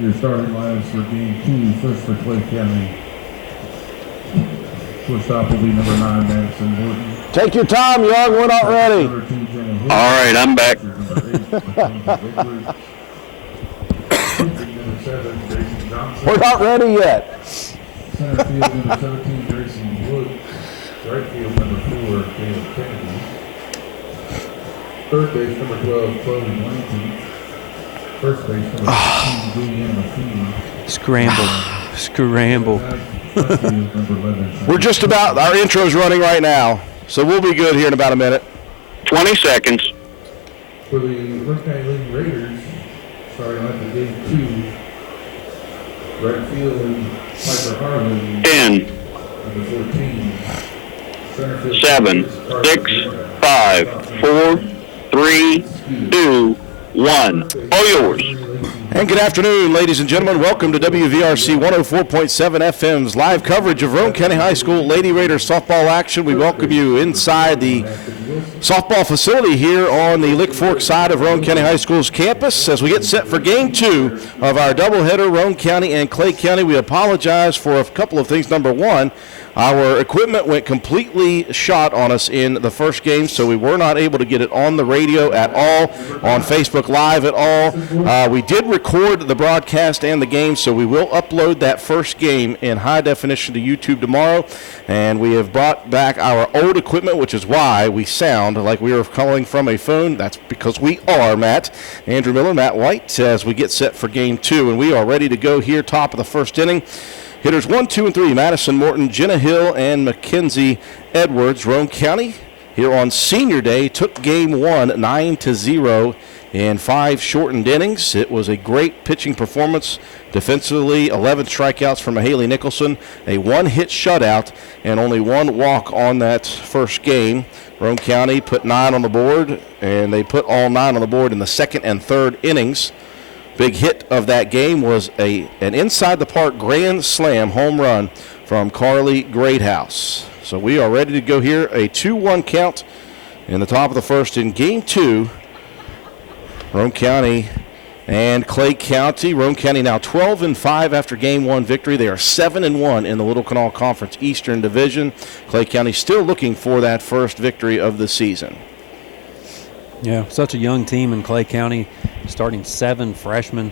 Your starting lineups for game 2, first for Clay County. Shortstop will be number 9, Madison Morton. Take your time, Young. We're not ready. All right, I'm back. We're not ready yet. Center field number 17, Grayson Woods. Right field number 4, Caleb Kennedy. Third base number 12, Chloe Langton. First base number 15, Juliana Feeney. Scramble. We're just about, our intro's running right now, so we'll be good here in about a minute. 20 seconds. For the Roane County Lady Raiders, starting out the game 2, right field and Piper Harlan. 10, Number 14. 7, 6, 5, 4, 3, 2, 1. All yours. And good afternoon, ladies and gentlemen. Welcome to WVRC 104.7 FM's live coverage of Roane County High School Lady Raiders softball action. We welcome you inside the softball facility here on the Lick Fork side of Roane County High School's campus as we get set for game 2 of our doubleheader, Roane County and Clay County. We apologize for a couple of things. Number one, our equipment went completely shot on us in the first game, so we were not able to get it on the radio at all, on Facebook Live at all. We did record the broadcast and the game, so we will upload that first game in high definition to YouTube tomorrow. And we have brought back our old equipment, which is why we sound like we are calling from a phone. That's because we are, Matt. Andrew Miller, Matt White, as we get set for game 2. And we are ready to go here, top of the first inning. Hitters 1, 2, and 3, Madison Morton, Jenna Hill, and Mackenzie Edwards. Roane County here on Senior Day took game 1 9-0 in 5 shortened innings. It was a great pitching performance defensively. 11 strikeouts from Mahaley Nicholson, a 1-hit shutout, and only 1 walk on that first game. Roane County put 9 on the board, and they put all 9 on the board in the second and third innings. Big hit of that game was an inside-the-park grand slam home run from Carly Greathouse. So we are ready to go here. A 2-1 count in the top of the first in game 2. Roane County and Clay County. Roane County now 12-5 after game 1 victory. They are 7-1 in the Little Kanawha Conference Eastern Division. Clay County still looking for that first victory of the season. Yeah, such a young team in Clay County, starting 7 freshmen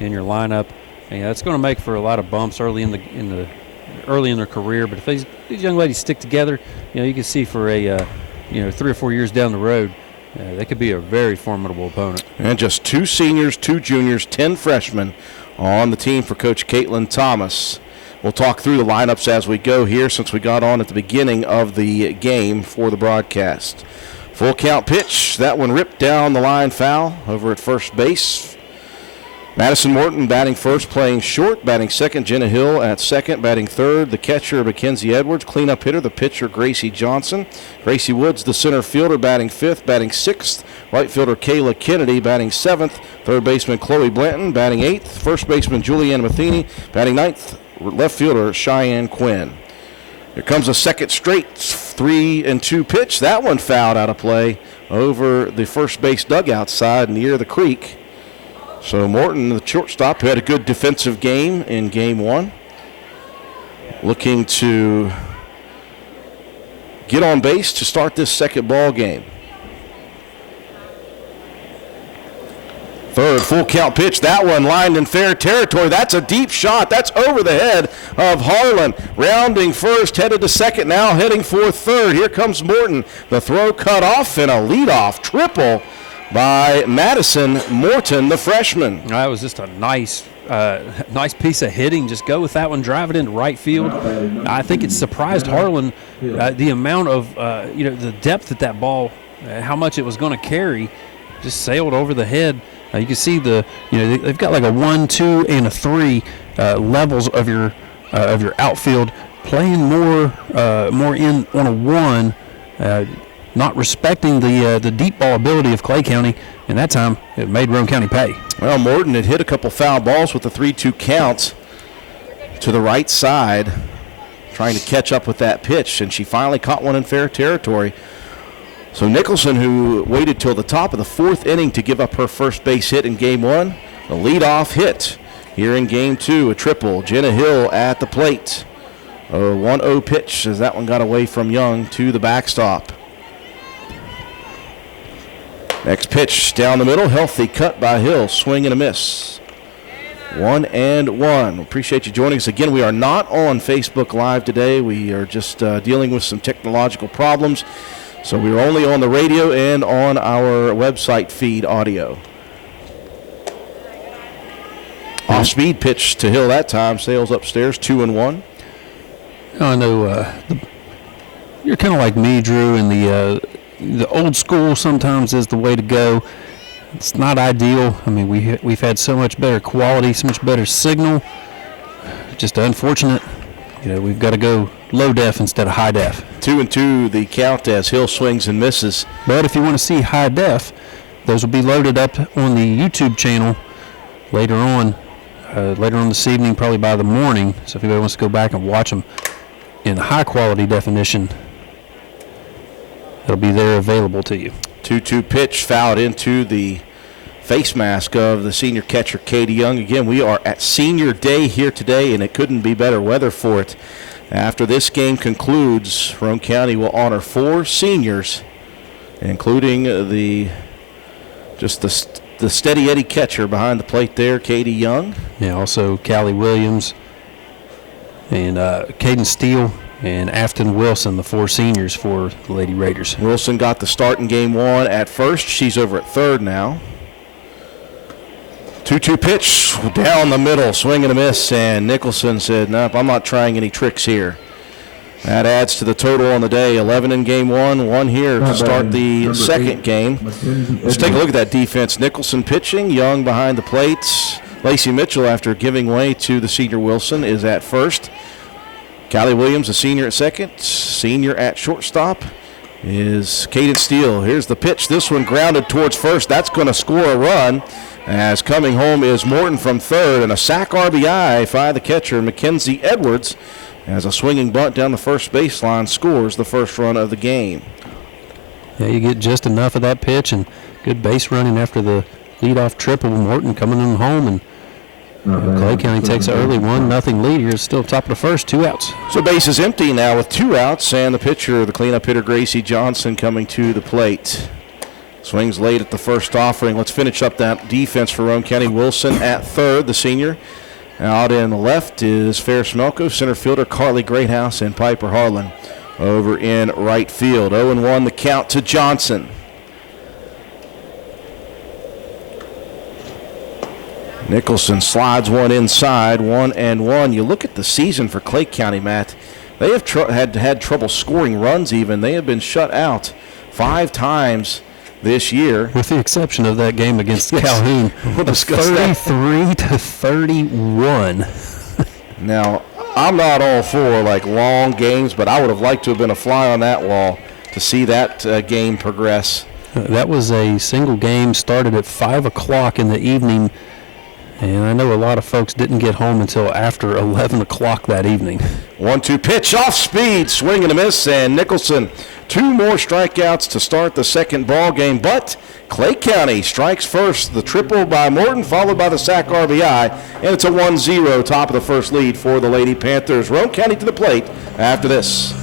in your lineup. Yeah, that's going to make for a lot of bumps early in their career. But if these young ladies stick together, you can see for a 3 or 4 years down the road, they could be a very formidable opponent. And just 2 seniors, 2 juniors, 10 freshmen on the team for Coach Caitlin Thomas. We'll talk through the lineups as we go here, since we got on at the beginning of the game for the broadcast. Full count pitch. That one ripped down the line, foul over at first base. Madison Morton batting first, playing short. Batting second, Jenna Hill at second. Batting third, the catcher, Mackenzie Edwards. Cleanup hitter, the pitcher, Gracie Johnson. Gracie Woods, the center fielder, batting fifth. Batting sixth, right fielder, Kayla Kennedy. Batting seventh, third baseman, Chloe Blanton. Batting eighth, first baseman, Julianne Matheny. Batting ninth, left fielder, Cheyenne Quinn. Here comes a second straight 3-2 pitch. That one fouled out of play over the first base dugout side near the creek. So Morton, the shortstop, who had a good defensive game in game 1, looking to get on base to start this second ball game. Third full count pitch. That one lined in fair territory. That's a deep shot. That's over the head of Harlan. Rounding first, headed to second, now heading for third. Here comes Morton. The throw cut off and a leadoff triple by Madison Morton, the freshman. That was just a nice piece of hitting. Just go with that one, drive it into right field. I think it surprised Harlan the amount of the depth that ball, how much it was going to carry, just sailed over the head. You can see they've got like a 1, 2, and a 3 levels of your outfield, playing more in on a 1. Not respecting the deep ball ability of Clay County, and that time it made Roane County pay. Well, Morton had hit a couple foul balls with the 3-2 count to the right side, trying to catch up with that pitch, and she finally caught one in fair territory. So Nicholson, who waited till the top of the 4th inning to give up her first base hit in game 1, the leadoff hit here in game 2. A triple. Jenna Hill at the plate. A 1-0 pitch as that one got away from Young to the backstop. Next pitch down the middle. Healthy cut by Hill. Swing and a miss. 1-1. Appreciate you joining us again. We are not on Facebook Live today. We are just dealing with some technological problems. So we are only on the radio and on our website feed audio. Off-speed pitch to Hill that time. Sails upstairs, 2-1. I know you're kind of like me, Drew, and the old school sometimes is the way to go. It's not ideal. I mean, we've had so much better quality, so much better signal. Just unfortunate. You know, we've got to go low def instead of high def. 2-2 the count as Hill swings and misses. But if you want to see high def, those will be loaded up on the YouTube channel later on this evening, probably by the morning. So if anybody wants to go back and watch them in high quality definition, it'll be there available to you. 2-2 pitch fouled into the face mask of the senior catcher, Katie Young. Again, we are at senior day here today, and it couldn't be better weather for it. After this game concludes, Roane County will honor 4 seniors, including the steady Eddie catcher behind the plate there, Katie Young. Yeah, also Callie Williams and Caden Steele and Afton Wilson, the 4 seniors for the Lady Raiders. Wilson got the start in game 1 at first. She's over at third now. 2-2 pitch down the middle, swing and a miss, and Nicholson said, nope, I'm not trying any tricks here. That adds to the total on the day. 11 in game 1, 1 here to start the second game. Let's take a look at that defense. Nicholson pitching, Young behind the plate. Lacey Mitchell, after giving way to the senior Wilson, is at first. Callie Williams, a senior at second. Senior at shortstop is Caden Steele. Here's the pitch. This one grounded towards first. That's going to score a run. As coming home is Morton from third, and a sac RBI by the catcher, Mackenzie Edwards, as a swinging bunt down the first baseline scores the first run of the game. Yeah, you get just enough of that pitch and good base running after the leadoff triple. Morton coming in home, and Clay County takes an early 1-0 lead here. It's still top of the first, 2 outs. So base is empty now with 2 outs, and the pitcher, the cleanup hitter, Gracie Johnson, coming to the plate. Swings late at the first offering. Let's finish up that defense for Roane County. Wilson at third, the senior. Out in the left is Fair Smelko, center fielder Carly Greathouse, and Piper Harlan over in right field. 0-1 the count to Johnson. Nicholson slides one inside, 1-1. You look at the season for Clay County, Matt. They have had trouble scoring runs even. They have been shut out 5 times this year. With the exception of that game against Calhoun. We'll discuss 33-31. Now, I'm not all for like long games, but I would have liked to have been a fly on that wall to see that game progress. That was a single game, started at 5 o'clock in the evening, and I know a lot of folks didn't get home until after 11 o'clock that evening. 1-2 pitch, off speed, swing and a miss, and Nicholson 2 more strikeouts to start the second ball game, but Clay County strikes first. The triple by Morton, followed by the sac RBI, and it's a 1-0 top of the first lead for the Lady Panthers. Roane County to the plate after this.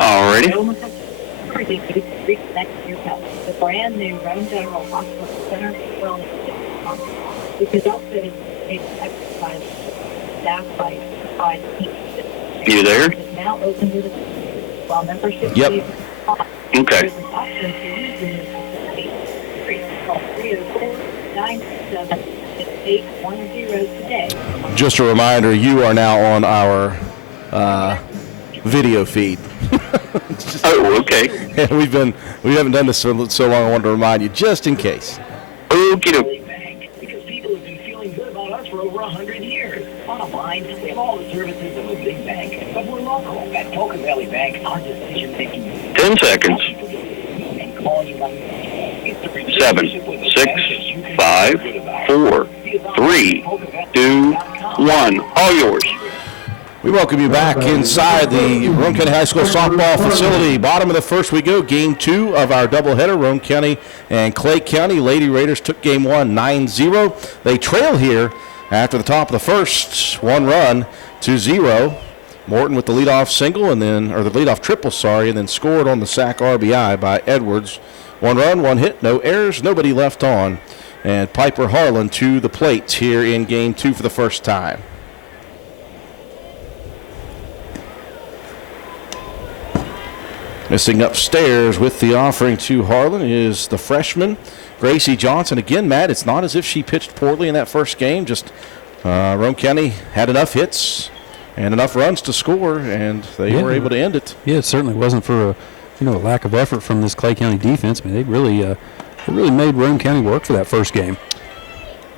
Alrighty. The brand new Roane General Hospital Center Wellness Center, which is also an exercise staff by You there? is now open to the while membership Yep. fees are off. Okay. There's an option to use the facility. Call 304-967-6810 today. Just a reminder, you are now on our video feed. Oh, okay. And we haven't done this for so long. I wanted to remind you just in case. Okie doke. Because people have been feeling good about us for over 100 years. Bottom line, we have all the services of a big bank, but we're local. At Poca Valley Bank, our decision-making... 10 seconds. 7, 6, 5, 4, 3, 2, 1. All yours. We welcome you back inside the Roane County High School softball facility. Bottom of the first we go. Game 2 of our doubleheader. Roane County and Clay County. Lady Raiders took game 1 9-0. They trail here after the top of the first. 1 run to 0. Morton with the leadoff single or the leadoff triple, and then scored on the sac RBI by Edwards. 1 run, 1 hit, no errors, nobody left on. And Piper Harlan to the plate here in game 2 for the first time. Missing upstairs with the offering to Harlan is the freshman, Gracie Johnson. Again, Matt, it's not as if she pitched poorly in that first game. Just Roane County had enough hits and enough runs to score, and they were able to end it. Yeah, it certainly wasn't for a lack of effort from this Clay County defense. I mean, they really made Roane County work for that first game.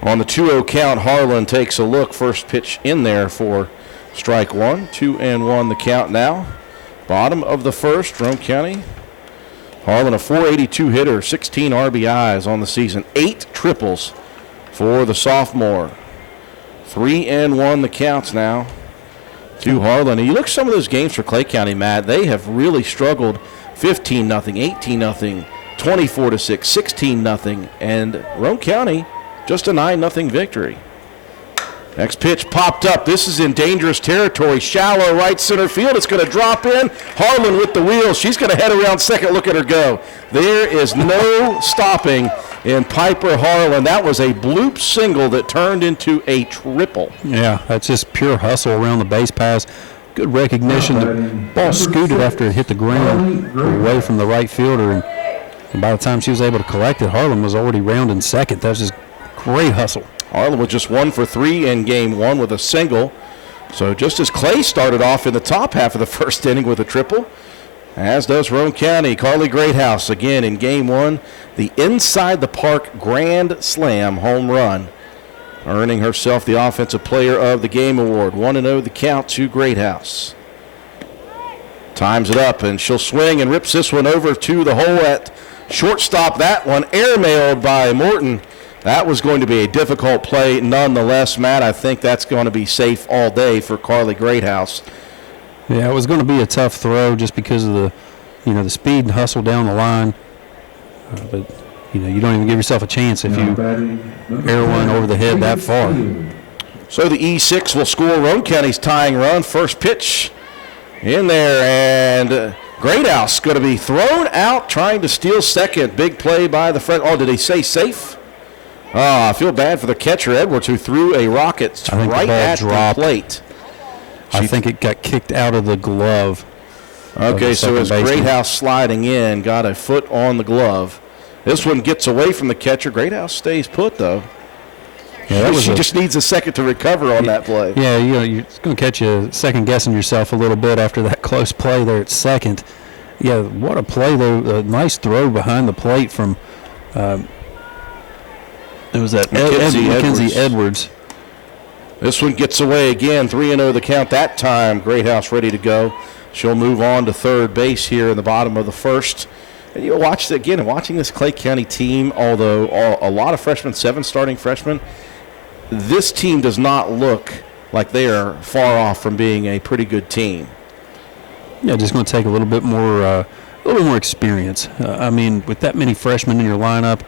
On the 2-0 count, Harlan takes a look. First pitch in there for strike 1. 2-1 the count now. Bottom of the first, Roane County. Harlan, a .482 hitter, 16 RBIs on the season, 8 triples for the sophomore. 3-1 the counts now to Harlan. And you look at some of those games for Clay County, Matt, they have really struggled. 15-0, 18-0, 24-6, 16-0, and Roane County just a 9-0 victory. Next pitch popped up. This is in dangerous territory. Shallow right center field. It's going to drop in. Harlan with the wheels. She's going to head around second. Look at her go. There is no stopping in Piper Harlan. That was a bloop single that turned into a triple. Yeah, that's just pure hustle around the base pass. Good recognition. The ball scooted after it hit the ground away from the right fielder. And by the time she was able to collect it, Harlan was already rounding second. That was just great hustle. Harlan was just 1 for 3 in game 1 with a single. So just as Clay started off in the top half of the first inning with a triple, as does Roane County. Carly Greathouse again in game 1, the inside the park grand slam home run, earning herself the Offensive Player of the Game award. 1-0 the count to Greathouse. Times it up, and she'll swing and rips this one over to the hole at shortstop. That one airmailed by Morton. That was going to be a difficult play nonetheless, Matt. I think that's going to be safe all day for Carly Greathouse. Yeah, it was going to be a tough throw just because of the speed and hustle down the line. But you don't even give yourself a chance if you air one over the head that far. So the E6 will score Roane County's tying run. First pitch in there, and Greathouse going to be thrown out trying to steal second. Big play by the front. Oh, did he say safe? Oh, I feel bad for the catcher, Edwards, who threw a rocket right at the plate. I think it got kicked out of the glove. Okay, so as Greathouse sliding in, got a foot on the glove. This one gets away from the catcher. Greathouse stays put, though. Yeah, she just needs a second to recover on that play. Yeah, it's going to catch you second-guessing yourself a little bit after that close play there at second. Yeah, what a play, though. A nice throw behind the plate from it was that Mackenzie Edwards. This one gets away again. 3-0 the count that time. Greathouse ready to go. She'll move on to third base here in the bottom of the first. And you'll watch again, watching this Clay County team, although a lot of freshmen, 7 starting freshmen, this team does not look like they are far off from being a pretty good team. Yeah, just going to take a little bit more experience. I mean, with that many freshmen in your lineup,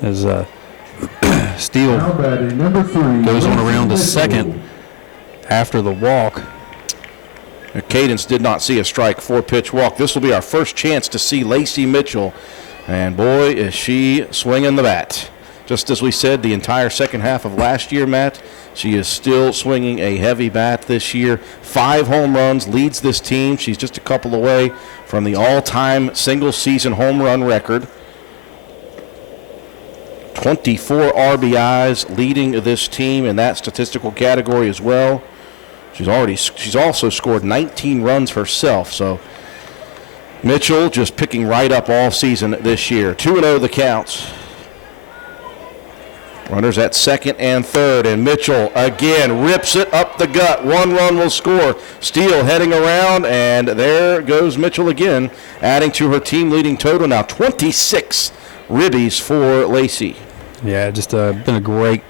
as Steele goes on around to second after the walk. Cadence did not see a strike, 4-pitch walk. This will be our first chance to see Lacey Mitchell. And boy, is she swinging the bat. Just as we said, the entire second half of last year, Matt, she is still swinging a heavy bat this year. 5 home runs, leads this team. She's just a couple away from the all-time single-season home run record. 24 RBIs leading this team in that statistical category as well. She's also scored 19 runs herself. So Mitchell just picking right up all season this year. 2-0 the counts. Runners at second and third, and Mitchell again rips it up the gut. 1 run will score. Steele heading around, and there goes Mitchell again, adding to her team-leading total now 26 ribbies for Lacey. Yeah, just been a great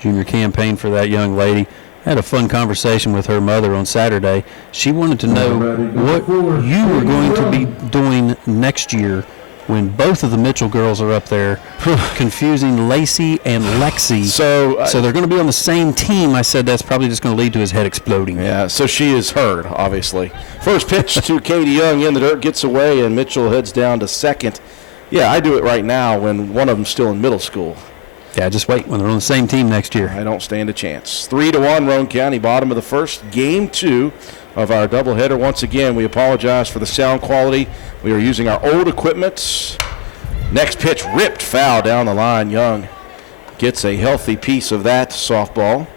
junior campaign for that young lady. I had a fun conversation with her mother on Saturday. She wanted to know what you were going to be doing next year when both of the Mitchell girls are up there, confusing Lacey and Lexi. So they're going to be on the same team. I said that's probably just going to lead to his head exploding. Yeah, so she is heard, obviously. First pitch to Katie Young in the dirt, gets away, and Mitchell heads down to second. Yeah, I do it right now when one of them's still in middle school. Yeah, just wait when they're on the same team next year. I don't stand a chance. 3-1, Roane County, bottom of the first. Game 2 of our doubleheader. Once again, we apologize for the sound quality. We are using our old equipment. Next pitch, ripped foul down the line. Young gets a healthy piece of that softball.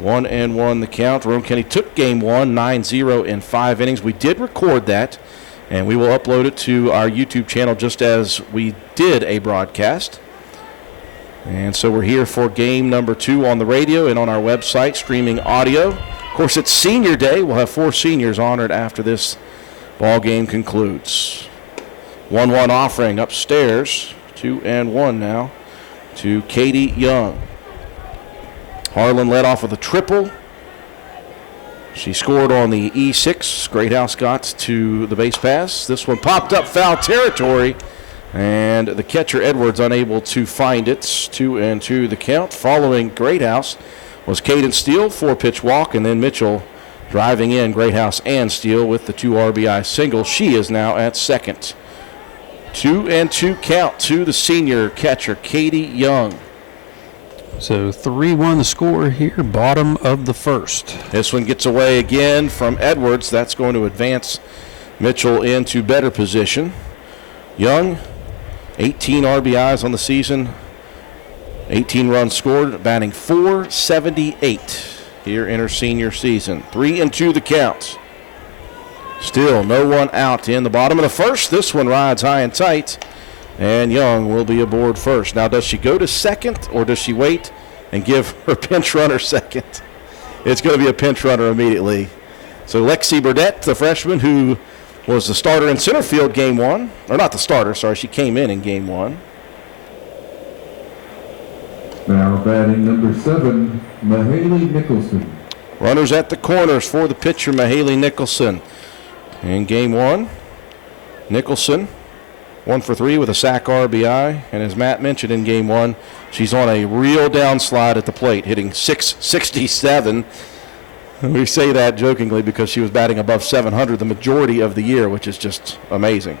1-1 the count. Roane County took game 1, 9-0 in 5 innings. We did record that, and we will upload it to our YouTube channel just as we did a broadcast. And so we're here for game number 2 on the radio and on our website, streaming audio. Of course, it's senior day. We'll have 4 seniors honored after this ball game concludes. 1-1 offering upstairs. 2-1 now to Katie Young. Harlan led off with a triple. She scored on the E6. Greathouse got to the base pass. This one popped up foul territory. And the catcher, Edwards, unable to find it. 2-2 the count. Following Greathouse was Caden Steele, 4-pitch walk, and then Mitchell driving in Greathouse and Steele with the 2 RBI single. She is now at second. 2-2 count to the senior catcher, Katie Young. So 3-1 the score here, bottom of the first. This one gets away again from Edwards. That's going to advance Mitchell into better position. Young, 18 RBIs on the season, 18 runs scored, batting .478 here in her senior season. 3-2 the count. Still no one out in the bottom of the first. This one rides high and tight, and Young will be aboard first. Now, does she go to second, or does she wait and give her pinch runner second? It's going to be a pinch runner immediately. So Lexi Burdette, the freshman who was the starter in center field game 1. Or not the starter, sorry. She came in game 1. Now batting number 7, Mahaley Nicholson. Runners at the corners for the pitcher, Mahaley Nicholson. In game 1, Nicholson 1 for 3 with a sac RBI. And as Matt mentioned in game 1, she's on a real downslide at the plate, hitting .667. We say that jokingly because she was batting above .700 the majority of the year, which is just amazing.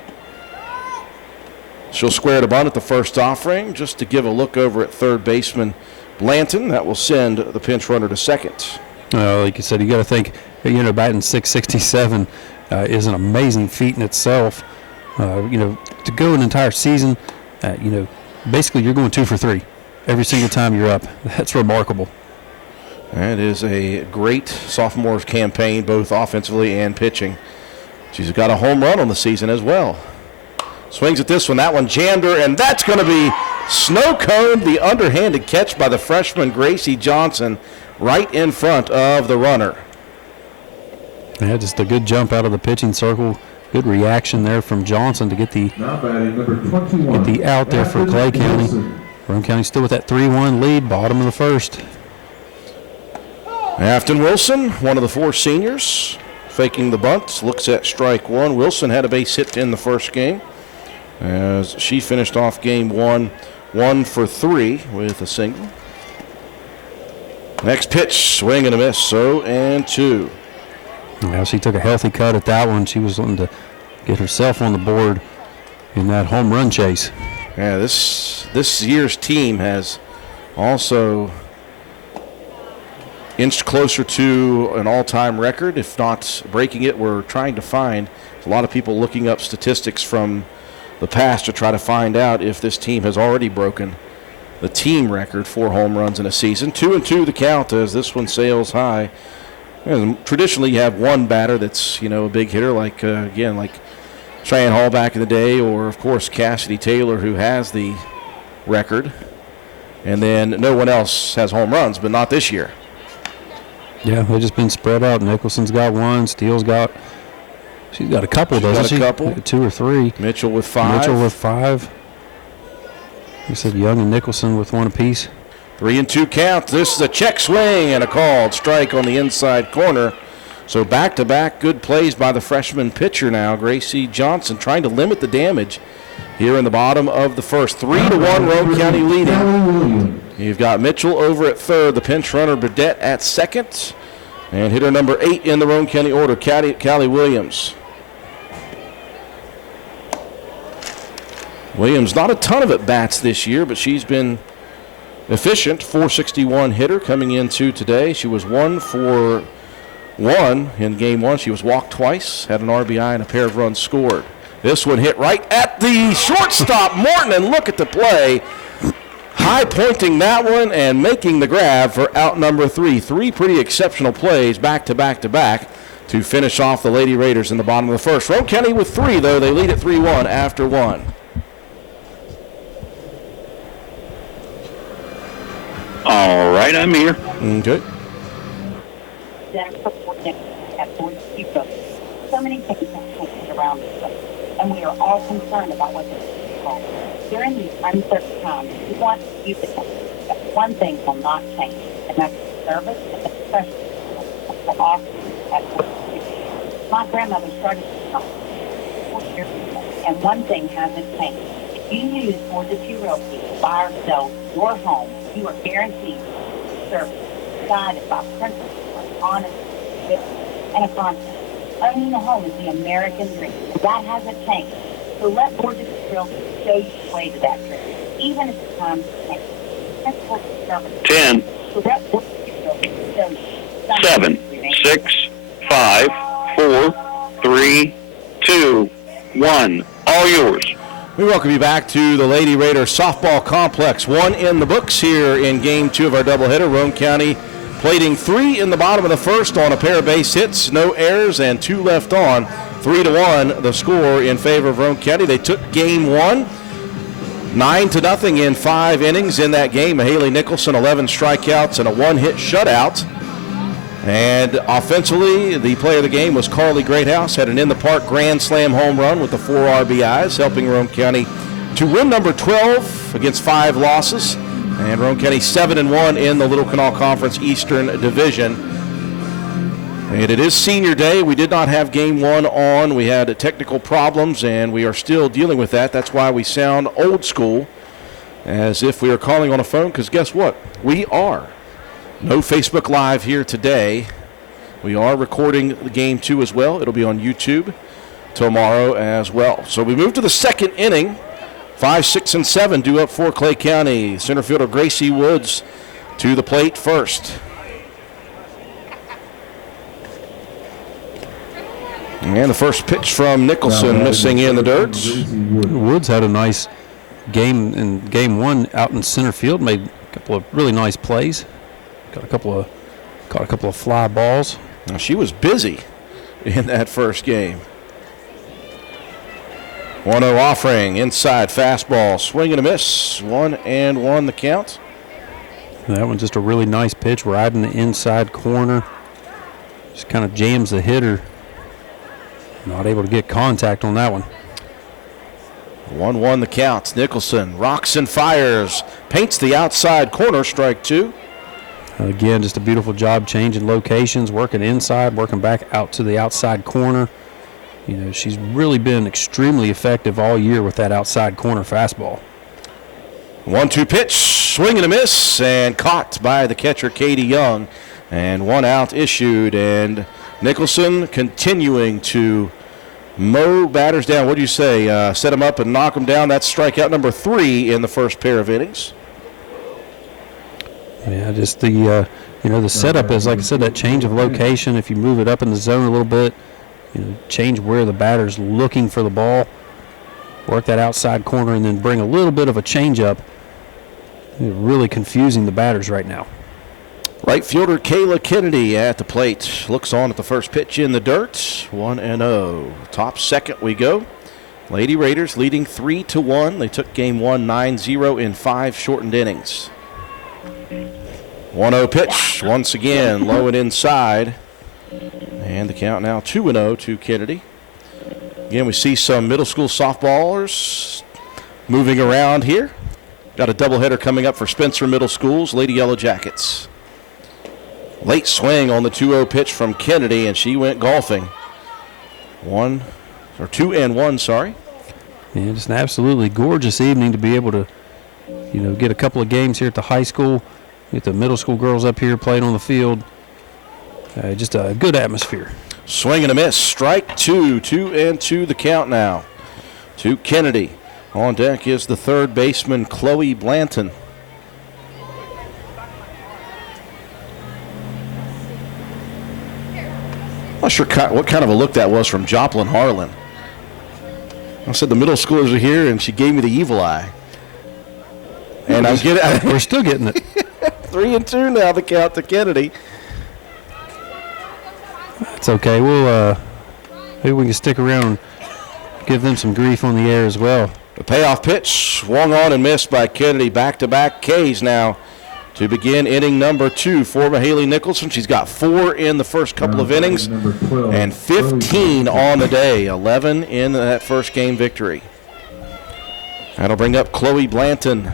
She'll square to bunt at the first offering just to give a look over at third baseman Blanton. That will send the pinch runner to second. Like you said, you got to think, batting .667 is an amazing feat in itself. To go an entire season, basically you're going 2 for 3 every single time you're up. That's remarkable. That is a great sophomore campaign, both offensively and pitching. She's got a home run on the season as well. Swings at this one. That one jammed her, and that's going to be snow cone, the underhanded catch by the freshman Gracie Johnson right in front of the runner. Yeah, just a good jump out of the pitching circle. Good reaction there from Johnson to get the out there for Clay County. Roane County still with that 3-1 lead, bottom of the first. Afton Wilson, one of the 4 seniors, faking the bunt, looks at strike 1. Wilson had a base hit in the first game as she finished off game 1, 1 for 3 with a single. Next pitch, swing and a miss, 0-2. Yeah, she took a healthy cut at that one. She was wanting to get herself on the board in that home run chase. Yeah, this year's team has also inched closer to an all-time record, if not breaking it. We're trying to find a lot of people looking up statistics from the past to try to find out if this team has already broken the team record for home runs in a season. 2-2 the count as this one sails high. And traditionally, you have one batter that's, a big hitter, like Cheyenne Hall back in the day, or, of course, Cassidy Taylor, who has the record. And then no one else has home runs, but not this year. Yeah, they've just been spread out. Nicholson's got 1. Steele's got a couple, doesn't she? Got a couple. 2 or 3. Mitchell with 5. You said Young and Nicholson with 1 apiece. 3-2 count. This is a check swing and a called strike on the inside corner. So back-to-back good plays by the freshman pitcher now, Gracie Johnson, trying to limit the damage here in the bottom of the first. 3-1 Roane County leading. You've got Mitchell over at third, the pinch runner Burdette at second, and hitter number 8 in the Roane County order, Callie Williams. Williams, not a ton of at-bats this year, but she's been efficient. .461 hitter coming into today. She was 1 for 1 in game 1. She was walked twice, had an RBI and a pair of runs scored. This one hit right at the shortstop, Morton, and look at the play. High pointing that one and making the grab for out number 3. 3 pretty exceptional plays back to back to back to finish off the Lady Raiders in the bottom of the first. Roane County with 3, though. They lead at 3-1 after 1. All right, I'm here. Okay. So many things have changed around us, and we are all concerned about what this is called. During these uncertain times, we want you to know that one thing will not change, and that's the service and the professionalism for officers at work. My grandmother started this 4 years ago, and one thing hasn't changed. If you use Ford the Two Realty to buy or sell your home, you are guaranteed service, guided by principles, honesty, and a conscience. Owning a home is the American dream, and that hasn't changed. So let Ford the Two Realty show you the way to that dream, even if it's time to change. Principles of service. 10, So let Ford the Two Realty show you. 7, 6, 5, 4, 3, 2, 1. All yours. We welcome you back to the Lady Raider softball complex. 1 in the books here in game 2 of our doubleheader. Roane County plating 3 in the bottom of the first on a pair of base hits, no errors, and 2 left on. 3-1 the score in favor of Roane County. They took game 1, 9-0 in 5 innings in that game. Haley Nicholson, 11 strikeouts and a 1-hit shutout. And offensively, the player of the game was Carly Greathouse, had an in-the-park grand slam home run with the 4 RBIs, helping Roane County to win number 12 against 5 losses. And Roane County 7-1 in the Little Canal Conference Eastern Division. And it is senior day. We did not have game 1 on. We had technical problems, and we are still dealing with that. That's why we sound old school, as if we are calling on a phone, because guess what? We are. No Facebook Live here today. We are recording the game 2 as well. It'll be on YouTube tomorrow as well. So we move to the second inning. 5, 6, and 7 due up for Clay County. Center fielder Gracie Woods to the plate first. And the first pitch from Nicholson missing in the dirt. Woods had a nice game in game 1 out in center field. Made a couple of really nice plays. Caught a couple of fly balls. Now, she was busy in that first game. 1-0 offering, inside fastball, swing and a miss. 1-1 the count. That one's just a really nice pitch, right in the inside corner. Just kind of jams the hitter. Not able to get contact on that one. 1-1 the count. Nicholson rocks and fires, paints the outside corner, strike 2. Again, just a beautiful job changing locations, working inside, working back out to the outside corner. You know, she's really been extremely effective all year with that outside corner fastball. 1-2 pitch, swing and a miss, and caught by the catcher, Katie Young. And 1 out issued, and Nicholson continuing to mow batters down. What do you say? Set them up and knock them down. That's strikeout number 3 in the first pair of innings. Yeah, just the the setup is, like I said, that change of location. If you move it up in the zone a little bit, change where the batter's looking for the ball, work that outside corner, and then bring a little bit of a changeup. Really confusing the batters right now. Right fielder Kayla Kennedy at the plate. Looks on at the first pitch in the dirt. 1-0. Top second we go. Lady Raiders leading 3-1. They took game 1 9-0 in 5 shortened innings. 1-0 pitch, once again, low and inside. And the count now 2-0 to Kennedy. Again, we see some middle school softballers moving around here. Got a doubleheader coming up for Spencer Middle School's Lady Yellow Jackets. Late swing on the 2-0 pitch from Kennedy, and she went golfing. 2-1, sorry. Yeah, just an absolutely gorgeous evening to be able to, get a couple of games here at the high school, get the middle school girls up here playing on the field. Just a good atmosphere. Swing and a miss. Strike 2. 2-2 the count now to Kennedy. On deck is the third baseman, Chloe Blanton. Not sure what kind of a look that was from Joplin Harlan. I said the middle schoolers are here, and she gave me the evil eye. And I'm getting. We're still getting it. 3-2 now the count to Kennedy. It's okay. We'll maybe we can stick around and give them some grief on the air as well. The payoff pitch swung on and missed by Kennedy. Back-to-back Ks now to begin inning number 2 for Mahaley Nicholson. She's got 4 in the first couple of innings and 15 on the day. 11 in that first game victory. That'll bring up Chloe Blanton,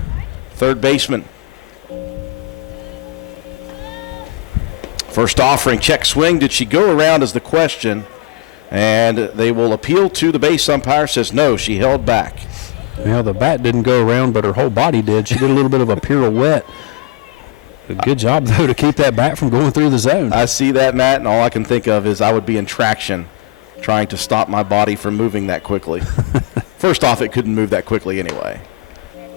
third baseman. First offering, check swing. Did she go around is the question. And they will appeal to the base umpire. Says no, she held back. Well, the bat didn't go around, but her whole body did. She did a little bit of a pirouette. A good job, though, to keep that bat from going through the zone. I see that, Matt, and all I can think of is I would be in traction trying to stop my body from moving that quickly. First off, it couldn't move that quickly anyway.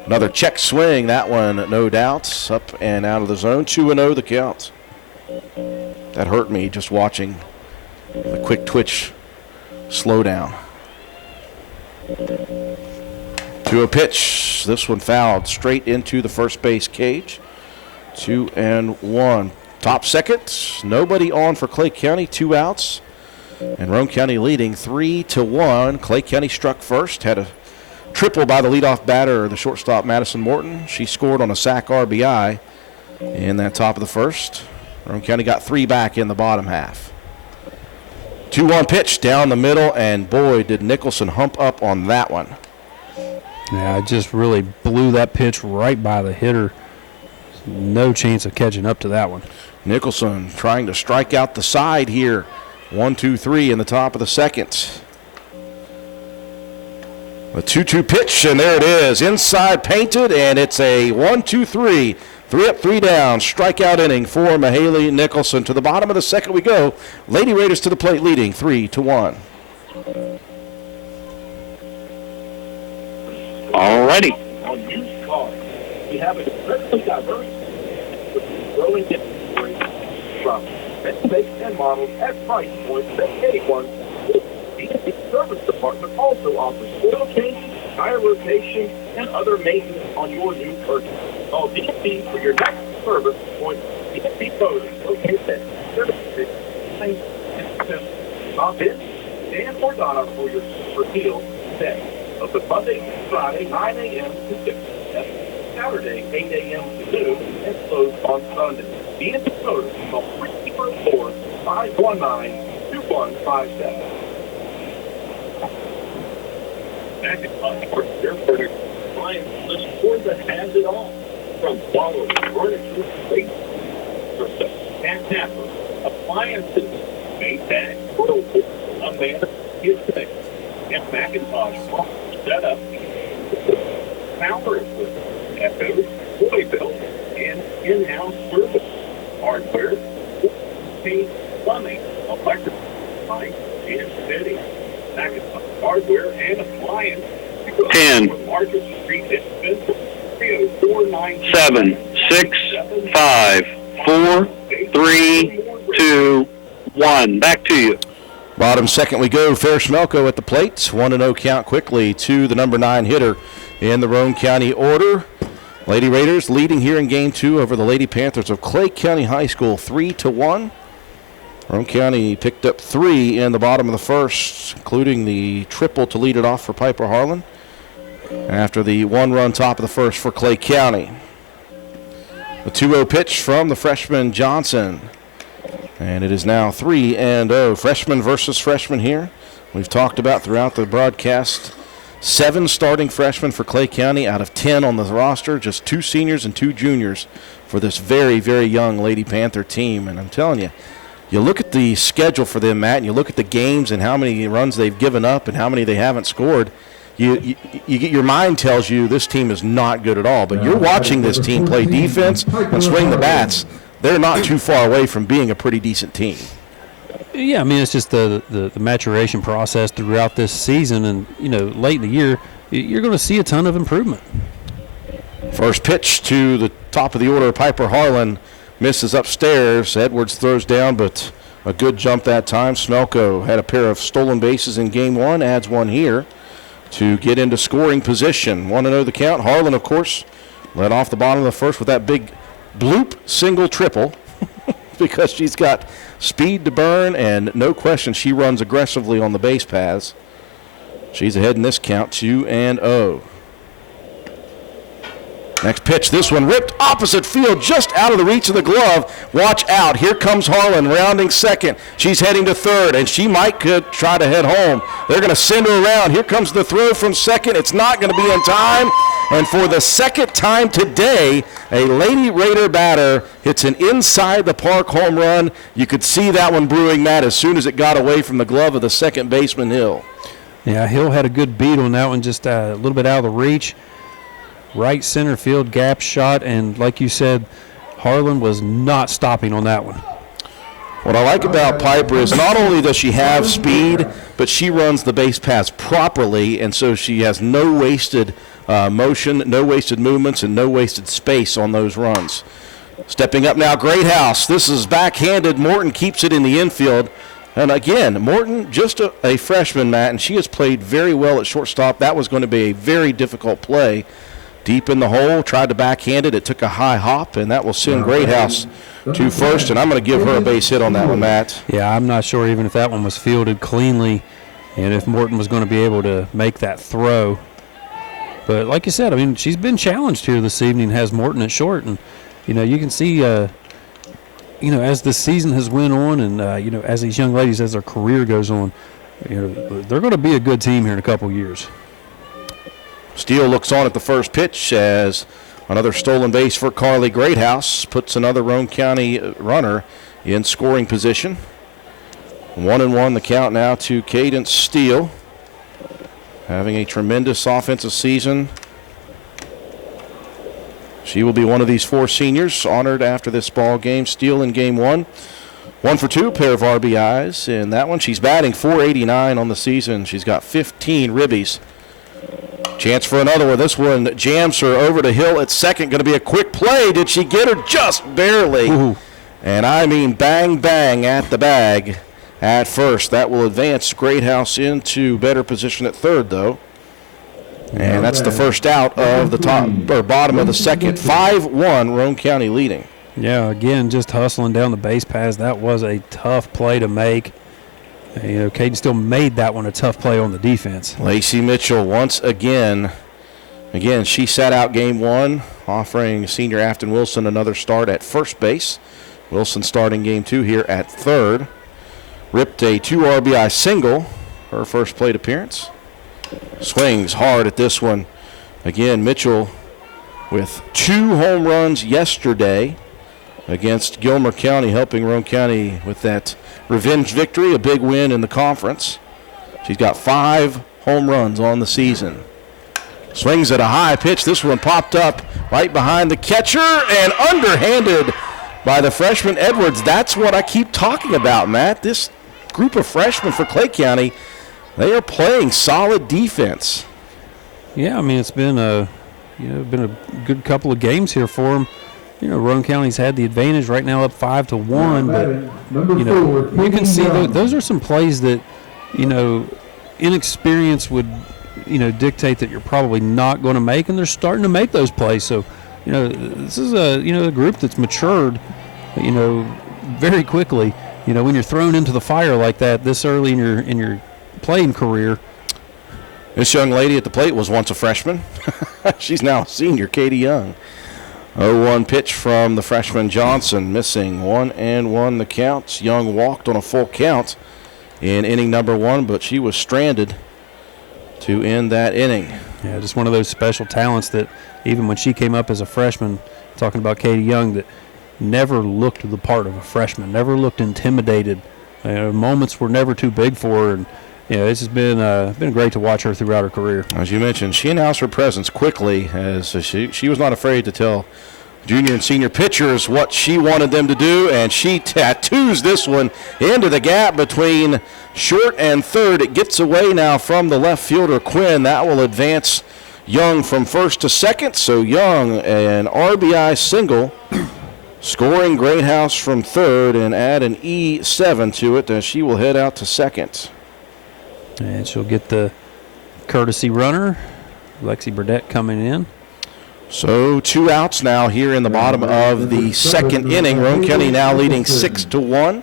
Another check swing. That one, no doubt, up and out of the zone. 2-0 the count. That hurt me just watching the quick twitch slow down. To a pitch. This one fouled straight into the first base cage. 2-1. Top second. Nobody on for Clay County. 2 outs. And Roane County leading 3-1. Clay County struck first. Had a triple by the leadoff batter, the shortstop Madison Morton. She scored on a sac RBI in that top of the first. Roane County got 3 back in the bottom half. 2-1 pitch down the middle, and boy, did Nicholson hump up on that one. Yeah, I just really blew that pitch right by the hitter. No chance of catching up to that one. Nicholson trying to strike out the side here. 1-2-3 in the top of the second. A 2-2 pitch, and there it is. Inside painted, and it's a 1-2-3. 3 up, 3 down. Strikeout inning for Mahaley Nicholson. To the bottom of the second we go. Lady Raiders to the plate leading 3-1. All righty. On used cars, we have a incredibly diverse with growing inventory from makes and models at price points that anyone will. The service department also offers oil changes, tire rotation, and other maintenance on your new purchase. Call DMV for your next service point. DMV Motors located at 36. Stop in, Dan or Donna for your deal today. Open Monday through Friday, 9 a.m. to 6 p.m. Saturday, 8 a.m. to noon, and closed on Sunday. DMV Motors, call 304-519-2157. Back at Buckport, their product clients list for that has it all. From bottles, furniture, space, for cat napper, appliances, Maytag, whirlpool, unmanned, kids' and Macintosh setup, power equipment, echoes, toy belt, and in-house service, hardware, paint, plumbing, electric, pipe, and fitting, Macintosh hardware and appliance. 10, 7, 6, 5, 4, 3, 2, 1. Back to you. Bottom second we go. Fair Schmelko at the plate. 1-0 count quickly to the number 9 hitter in the Roane County order. Lady Raiders leading here in game 2 over the Lady Panthers of Clay County High School 3-1. Roane County picked up 3 in the bottom of the first, including the triple to lead it off for Piper Harlan after the 1-run top of the first for Clay County. The 2-0 pitch from the freshman Johnson. And it is now 3-0. Freshman versus freshman here. We've talked about throughout the broadcast 7 starting freshmen for Clay County out of 10 on the roster, just 2 seniors and 2 juniors for this very, very young Lady Panther team. And I'm telling you, you look at the schedule for them, Matt, and you look at the games and how many runs they've given up and how many they haven't scored. You get, your mind tells you this team is not good at all. But you're watching this team play defense and swing the bats. They're not too far away from being a pretty decent team. Yeah, I mean, it's just the maturation process throughout this season. And, late in the year, you're going to see a ton of improvement. First pitch to the top of the order, Piper Harlan misses upstairs. Edwards throws down, but a good jump that time. Smelko had a pair of stolen bases in game 1, adds one here to get into scoring position. 1-0 the count. Harlan, of course, led off the bottom of the first with that big bloop single triple because she's got speed to burn, and no question she runs aggressively on the base paths. She's ahead in this count, 2-0. Next pitch, this one ripped opposite field, just out of the reach of the glove. Watch out. Here comes Harlan rounding second. She's heading to third, and she could try to head home. They're going to send her around. Here comes the throw from second. It's not going to be in time. And for the second time today, a Lady Raider batter hits an inside-the-park home run. You could see that one brewing, Matt, as soon as it got away from the glove of the second baseman, Hill. Yeah, Hill had a good beat on that one, just a little bit out of the reach. Right center field gap shot, and like you said, Harlan was not stopping on that one. What I like about Piper is not only does she have speed, but she runs the base paths properly, and so she has no wasted motion, no wasted movements, and no wasted space on those runs. Stepping up now, Greathouse. This is backhanded. Morton keeps it in the infield. And again, Morton, just a freshman, Matt, and she has played very well at shortstop. That was going to be a very difficult play. Deep in the hole, tried to backhand it. It took a high hop, and that will send Greathouse to first, and I'm going to give her a base hit on that one, Matt. Yeah, I'm not sure even if that one was fielded cleanly and if Morton was going to be able to make that throw. But like you said, I mean, she's been challenged here this evening, has Morton at short. And, you can see, as the season has went on and, as these young ladies, as their career goes on, they're going to be a good team here in a couple of years. Steele looks on at the first pitch as another stolen base for Carly Greathouse puts another Roane County runner in scoring position. 1-1 the count now to Cadence Steele, having a tremendous offensive season. She will be one of these 4 seniors honored after this ball game. Steele in game 1. 1 for 2, pair of RBIs in that one. She's batting .489 on the season. She's got 15 ribbies. Chance for another one. This one jams her over to Hill at second. Going to be a quick play. Did she get her? Just barely. Ooh. And I mean bang, bang at the bag at first. That will advance Greathouse into better position at third, though. And that's the first out of the top or bottom of the second. 5-1, Roane County leading. Yeah, again, just hustling down the base paths. That was a tough play to make. Caden still made that one a tough play on the defense. Lacey Mitchell once again. Again, she sat out game 1, offering senior Afton Wilson another start at first base. Wilson starting game 2 here at third. Ripped a 2 RBI single, her first plate appearance. Swings hard at this one. Again, Mitchell with 2 home runs yesterday against Gilmer County, helping Roane County with that revenge victory, a big win in the conference. She's got 5 home runs on the season. Swings at a high pitch. This one popped up right behind the catcher and underhanded by the freshman Edwards. That's what I keep talking about, Matt. This group of freshmen for Clay County, they are playing solid defense. Yeah, I mean, it's been a good couple of games here for them. Roane County's had the advantage right now, up 5-1. But you can see those are some plays that inexperience would dictate that you're probably not going to make, and they're starting to make those plays. So this is a group that's matured very quickly. When you're thrown into the fire like that this early in your playing career. This young lady at the plate was once a freshman. She's now a senior, Katie Young. 0-1 pitch from the freshman Johnson, missing 1-1 the count. Young walked on a full count in inning number 1, but she was stranded to end that inning. Yeah, just one of those special talents that even when she came up as a freshman, talking about Katie Young, that never looked the part of a freshman, never looked intimidated. Moments were never too big for her, and this has been great to watch her throughout her career. As you mentioned, she announced her presence quickly, as she was not afraid to tell junior and senior pitchers what she wanted them to do, and she tattoos this one into the gap between short and third. It gets away now from the left fielder, Quinn. That will advance Young from first to second. So Young, an RBI single, scoring Greathouse from third, and add an E7 to it as she will head out to second. And she'll get the courtesy runner, Lexi Burdett, coming in. So 2 outs now here in the bottom of the second inning. Roane County now leading 6-1.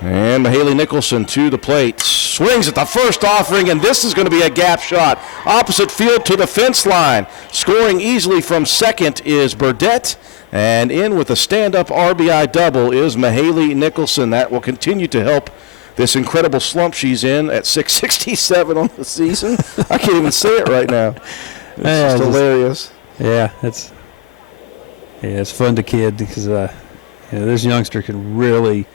And Mahaley Nicholson to the plate. Swings at the first offering, and this is going to be a gap shot. Opposite field to the fence line. Scoring easily from second is Burdett. And in with a stand-up RBI double is Mahaley Nicholson. That will continue to help this incredible slump she's in at 667 on the season. I can't even say it right now. It's just hilarious. Yeah, it's fun to kid because this youngster can really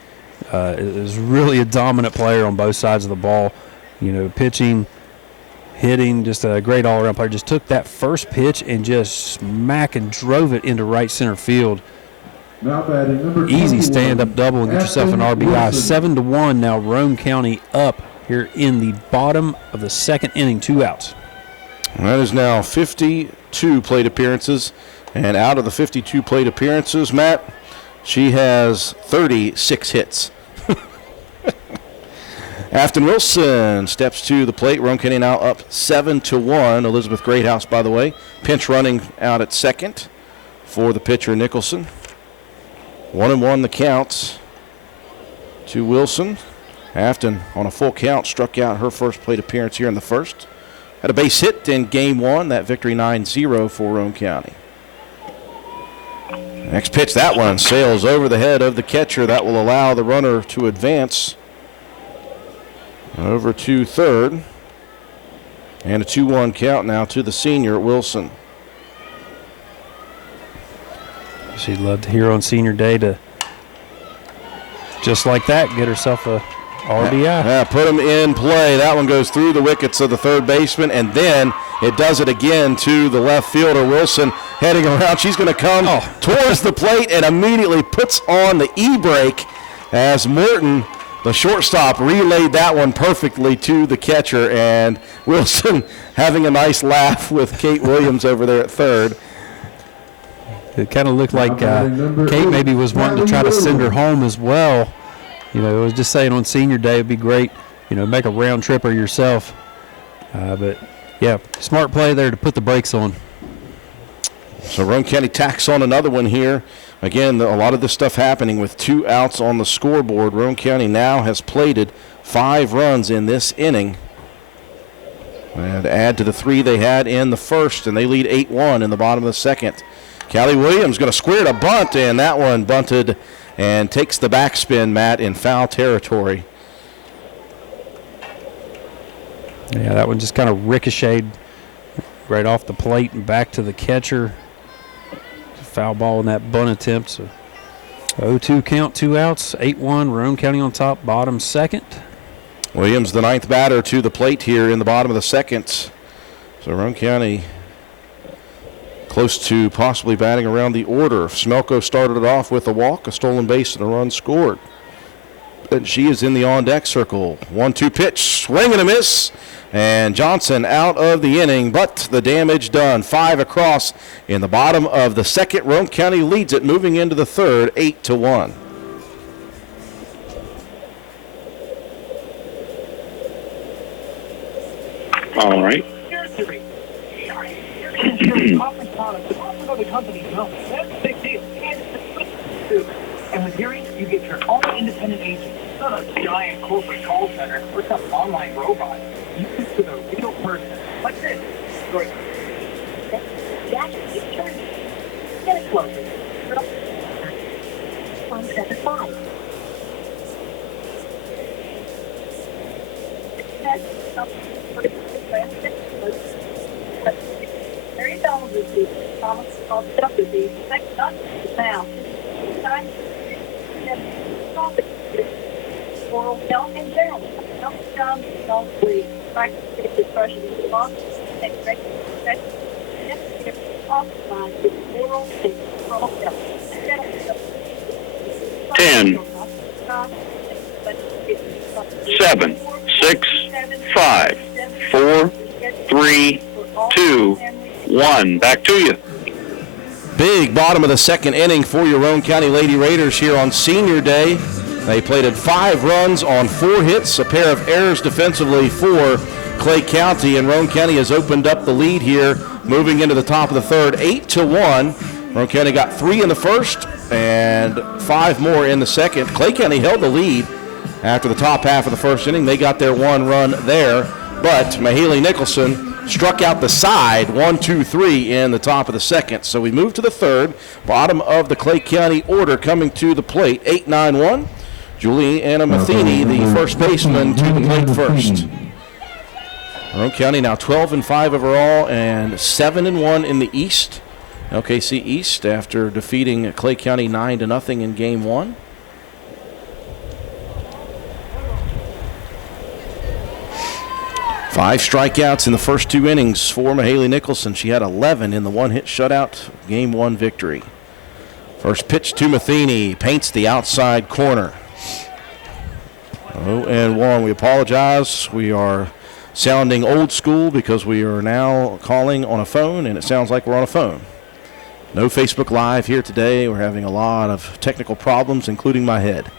is really a dominant player on both sides of the ball. Pitching, hitting, just a great all-around player. Just took that first pitch and just smack and drove it into right center field. Easy stand-up double and get yourself an RBI. 7-1 now. Roane County up here in the bottom of the second inning. 2 outs. That is now 52 plate appearances, and out of the 52 plate appearances, Matt, she has 36 hits. Afton Wilson steps to the plate. Roane County now up 7-1. Elizabeth Greathouse, by the way, pinch running out at second for the pitcher Nicholson. 1-1 the count to Wilson. Afton on a full count struck out her first plate appearance here in the first. Had a base hit in game 1. That victory 9-0 for Roane County. Next pitch, that one sails over the head of the catcher. That will allow the runner to advance over to third. And a 2-1 count now to the senior, Wilson. She'd love to hear on senior day to, just like that, get herself a RBI. Yeah, put him in play. That one goes through the wickets of the third baseman, and then it does it again to the left fielder, Wilson, heading around. She's going to come towards the plate and immediately puts on the E-brake as Morton, the shortstop, relayed that one perfectly to the catcher, and Wilson having a nice laugh with Kate Williams over there at third. It kind of looked like Kate maybe was wanting to try to send her home as well. It was just saying on senior day it'd be great, make a round tripper yourself. But, yeah, smart play there to put the brakes on. So Roane County tacks on another one here. Again, a lot of this stuff happening with 2 outs on the scoreboard. Roane County now has plated 5 runs in this inning. And add to the 3 they had in the first, and they lead 8-1 in the bottom of the second. Callie Williams going to square a bunt, and that one bunted and takes the backspin, Matt, in foul territory. Yeah, that one just kind of ricocheted right off the plate and back to the catcher. Foul ball in that bunt attempt. So 0-2 count, 2 outs, 8-1. Roane County on top, bottom second. Williams, the 9th batter, to the plate here in the bottom of the second. So Roane County close to possibly batting around the order. Smelko started it off with a walk, a stolen base, and a run scored. And she is in the on-deck circle. 1-2 pitch, swing and a miss. And Johnson out of the inning, but the damage done. 5 across in the bottom of the second. Roane County leads it moving into the third, 8-1. All right. And with Hearing, you get your own independent agent. It's not a giant corporate call center or some online robot. You speak to the real person. Like this. Great. Jack, you turn. Get it closer. 175. Very disease, Thomas called duck disease, next not now. Oral health in general. Health jobs don't bleed. Practice depression is lost. Next year, optimize with oral and oral health. 10, 7, 6, 5, 4, 3, 2, 1. Back to you. Big bottom of the second inning for your Roane County Lady Raiders here on Senior Day. They plated 5 runs on 4 hits, a pair of errors defensively for Clay County, and Roane County has opened up the lead here, moving into the top of the third, 8-1. Roane County got 3 in the first and 5 more in the second. Clay County held the lead after the top half of the first inning. They got their 1 run there, but Mahaley Nicholson struck out the side, 1-2-3 in the top of the second. So we move to the third, bottom of the Clay County order coming to the plate, 8-9-1. Juliana Matheny, the first baseman, to the plate first. Roane County now 12-5 overall and 7-1 in the East. LKC East after defeating Clay County 9-0 in Game 1. Five strikeouts in the first 2 innings for Mahaley Nicholson. She had 11 in the 1-hit shutout Game 1 victory. First pitch to Matheny, paints the outside corner. 0-1. We apologize. We are sounding old school because we are now calling on a phone, and it sounds like we're on a phone. No Facebook Live here today. We're having a lot of technical problems, including my head.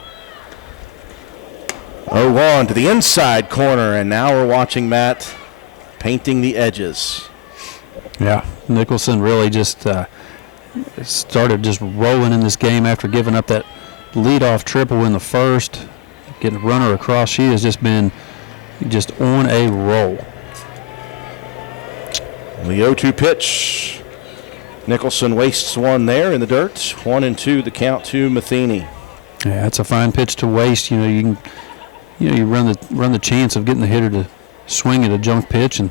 0-1 to the inside corner, and now we're watching Matt painting the edges. Yeah, Nicholson really just started just rolling in this game after giving up that leadoff triple in the first, getting a runner across. She has just been just on a roll. The 0-2 pitch. Nicholson wastes one there in the dirt. 1-2 the count to Matheny. Yeah, that's a fine pitch to waste. You run the chance of getting the hitter to swing at a junk pitch, and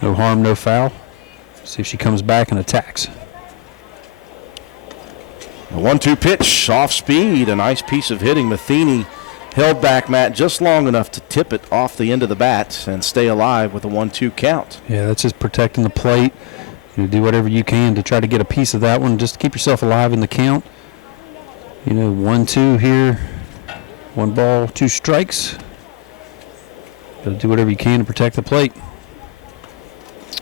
no harm, no foul. See if she comes back and attacks. A 1-2 pitch, off speed, a nice piece of hitting. Matheny held back, Matt, just long enough to tip it off the end of the bat and stay alive with a 1-2 count. Yeah, that's just protecting the plate. You do whatever you can to try to get a piece of that one, just to keep yourself alive in the count. 1-2 here. 1 ball, 2 strikes. Got to do whatever you can to protect the plate.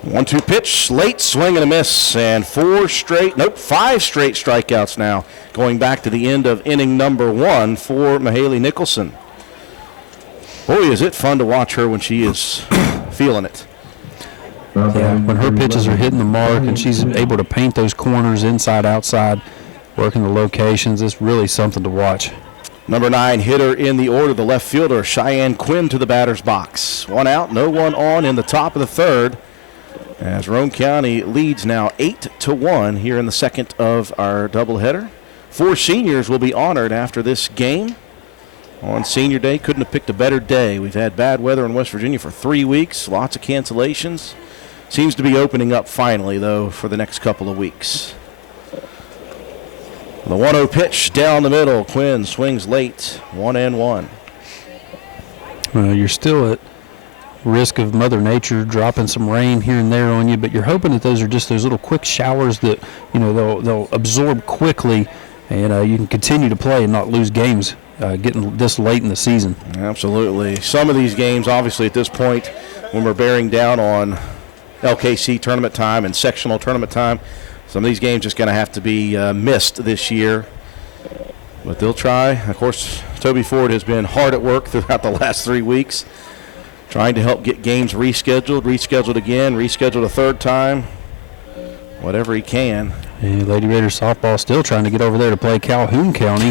1-2 pitch, late swing and a miss, and 5 straight strikeouts now, going back to the end of inning number 1 for Mahaley Nicholson. Boy, is it fun to watch her when she is feeling it. Yeah, when her pitches are hitting the mark and she's able to paint those corners inside, outside, working the locations, it's really something to watch. Number 9 hitter in the order, the left fielder, Cheyenne Quinn, to the batter's box. 1 out, no one on in the top of the third, as Roane County leads now 8-1 here in the second of our doubleheader. 4 seniors will be honored after this game on Senior Day. Couldn't have picked a better day. We've had bad weather in West Virginia for 3 weeks, lots of cancellations. Seems to be opening up finally, though, for the next couple of weeks. The 1-0 pitch down the middle. Quinn swings late, 1-1. You're still at risk of Mother Nature dropping some rain here and there on you, but you're hoping that those are just those little quick showers that they'll absorb quickly, and you can continue to play and not lose games getting this late in the season. Absolutely. Some of these games, obviously, at this point, when we're bearing down on LKC tournament time and sectional tournament time, some of these games just going to have to be missed this year. But they'll try. Of course, Toby Ford has been hard at work throughout the last 3 weeks, trying to help get games rescheduled again, rescheduled a third time, whatever he can. And Lady Raiders softball still trying to get over there to play Calhoun County.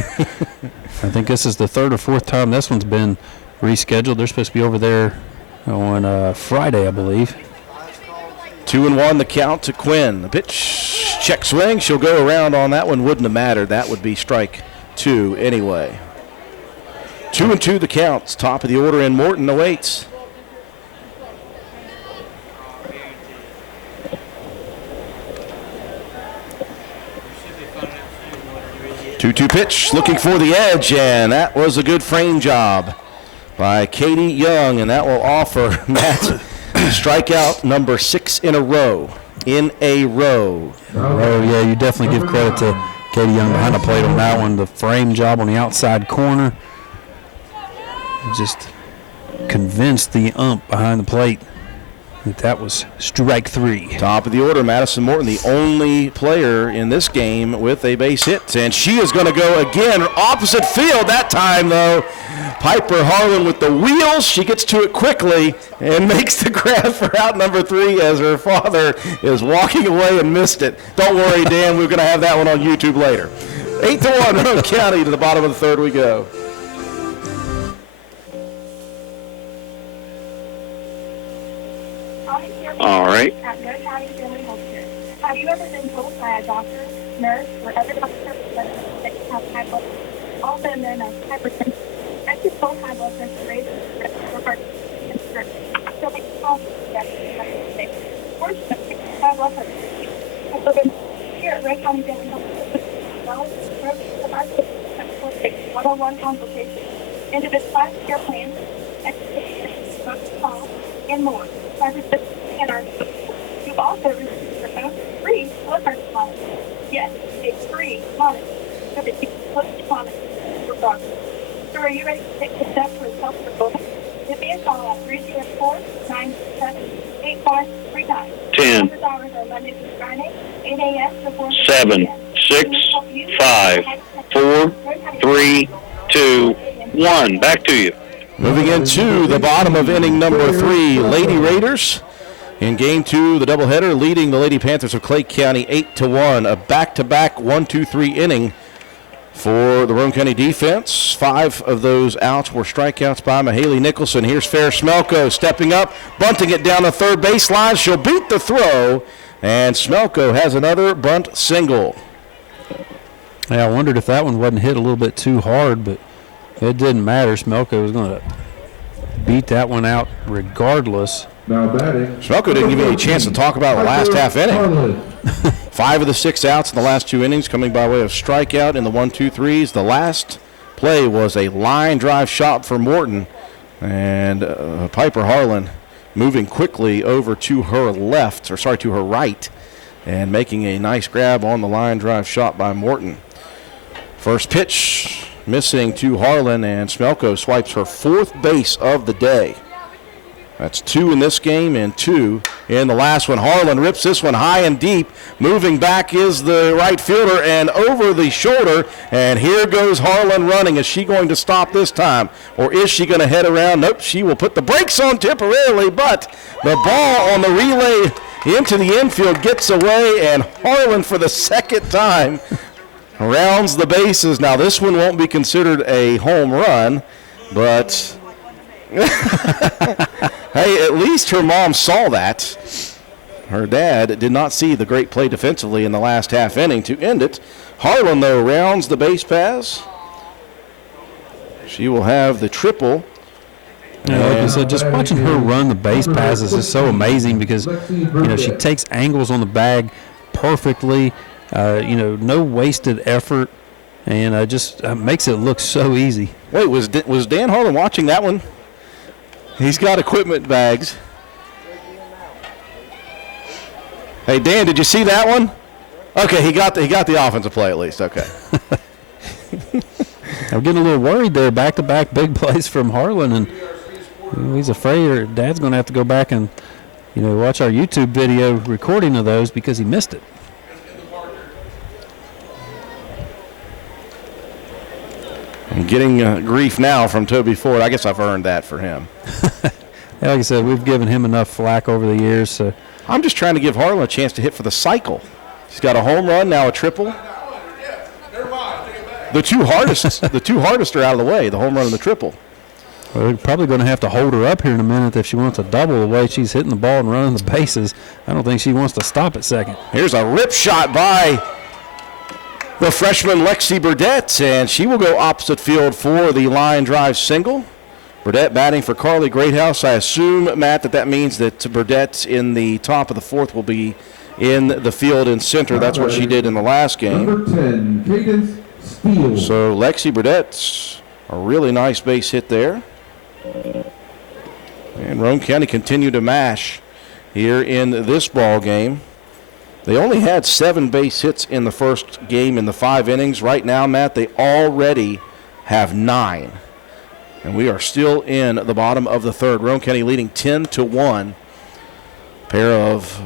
I think this is the 3rd or 4th time this one's been rescheduled. They're supposed to be over there on Friday, I believe. 2-1 the count to Quinn. The pitch, check swing. She'll go around on that one. Wouldn't have mattered. That would be strike 2 anyway. 2-2 the count. Top of the order, and Morton awaits. 2-2 pitch, looking for the edge, and that was a good frame job by Katie Young, and that will offer Matt strikeout number 6 in a row. Oh, yeah, you definitely give credit to Katie Young behind the plate on that one. The frame job on the outside corner. Just convinced the ump behind the plate that was strike 3. Top of the order, Madison Morton, the only player in this game with a base hit. And she is going to go again, opposite field that time, though. Piper Harlan with the wheels. She gets to it quickly and makes the grab for out number 3 as her father is walking away and missed it. Don't worry, Dan, we're going to have that one on YouTube later. 8-1, Roane County. To the bottom of the third we go. All right. At No County Family Healthcare. Have you ever been told by a doctor, nurse, or other doctor that you have high blood pressure, also known as hypertension? Active low high blood pressure raises the risk for heart disease and stroke. So make calls to the Fortunately, high blood pressure has been here at Roane County Family Healthcare. One-on-one consultation, individualized care plans, education, calls, and more. You also receive your own free blood pressure monitor. Yes, a free monitor so that you can closely monitor your progress. So are you ready to take the step towards self-control? Give me a call at 304-967-8539. 10, Office hours are Monday through Friday, 8 a.m. to 4 p.m. 7, 6, 5, 4, 3, 2, 1. Back to you. Moving into the bottom of inning number 3, Lady Raiders in game 2, the doubleheader, leading the Lady Panthers of Clay County 8-1. A back-to-back 1-2-3 inning for the Roane County defense. 5 of those outs were strikeouts by Mahaley Nicholson. Here's Fair Smelko stepping up, bunting it down the third baseline. She'll beat the throw, and Smelko has another bunt single. Yeah, I wondered if that one wasn't hit a little bit too hard, but it didn't matter. Smelko was going to beat that one out regardless. Now batting. Smelko didn't give me a chance to talk about the last half inning. 5 of the 6 outs in the last 2 innings coming by way of strikeout in the 1-2-3s. The last play was a line drive shot for Morton, and Piper Harlan moving quickly over to her left, or sorry, to her right, and making a nice grab on the line drive shot by Morton. First pitch missing to Harlan, and Smelko swipes her 4th base of the day. That's 2 in this game and 2 in the last one. Harlan rips this one high and deep. Moving back is the right fielder and over the shoulder. And here goes Harlan running. Is she going to stop this time? Or is she going to head around? Nope, she will put the brakes on temporarily, but the ball on the relay into the infield gets away, and Harlan for the second time rounds the bases. Now this one won't be considered a home run, but hey, at least her mom saw that. Her dad did not see the great play defensively in the last half inning to end it. Harlan, though, rounds the base pass. She will have the triple. Yeah, like I said, just watching her run the base passes is so amazing because, she takes angles on the bag perfectly, no wasted effort, and just makes it look so easy. Wait, was Dan Harlan watching that one? He's got equipment bags. Hey, Dan, did you see that one? Okay, he got the offensive play at least. Okay. I'm getting a little worried there. Back-to-back big plays from Harlan, and he's afraid her dad's going to have to go back and, watch our YouTube video recording of those because he missed it. I'm getting grief now from Toby Ford. I guess I've earned that for him. Like I said, we've given him enough flack over the years. So I'm just trying to give Harlan a chance to hit for the cycle. He's got a home run, now a triple. The two hardest are out of the way, the home run and the triple. Well, we're probably going to have to hold her up here in a minute if she wants to double the way she's hitting the ball and running the bases. I don't think she wants to stop at second. Here's a rip shot by the freshman Lexi Burdett, and she will go opposite field for the line drive single. Burdett batting for Carly Greathouse. I assume, Matt, that means that Burdett in the top of the 4th will be in the field in center. That's what she did in the last game. Number 10, Cadence Steal. So Lexi Burdett's a really nice base hit there. And Roane County continued to mash here in this ball game. They only had 7 base hits in the first game in the 5 innings. Right now, Matt, they already have 9. And we are still in the bottom of the third. Roane County leading 10-1. Pair of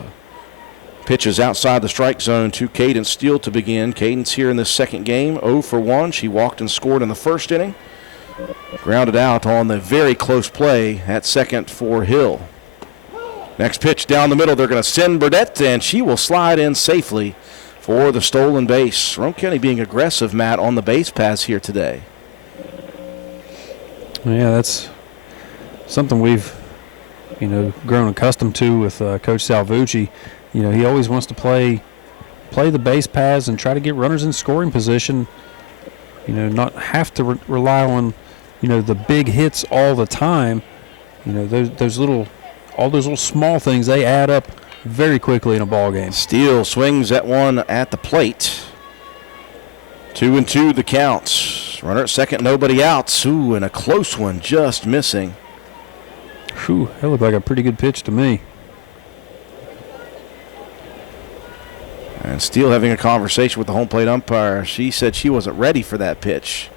pitches outside the strike zone to Cadence Steele to begin. Cadence here in this second game, 0 for 1. She walked and scored in the first inning. Grounded out on the very close play at second for Hill. Next pitch down the middle. They're going to send Burdett, and she will slide in safely for the stolen base. Roane County being aggressive, Matt, on the base pass here today. Yeah, that's something we've, grown accustomed to with Coach Salvucci. He always wants to play the base paths and try to get runners in scoring position. Not have to rely on, the big hits all the time. Those little small things, they add up very quickly in a ball game. Steele swings at one at the plate. 2-2 the count. Runner at second, nobody out. Ooh, and a close one just missing. Whew, that looked like a pretty good pitch to me. And Steele having a conversation with the home plate umpire. She said she wasn't ready for that pitch.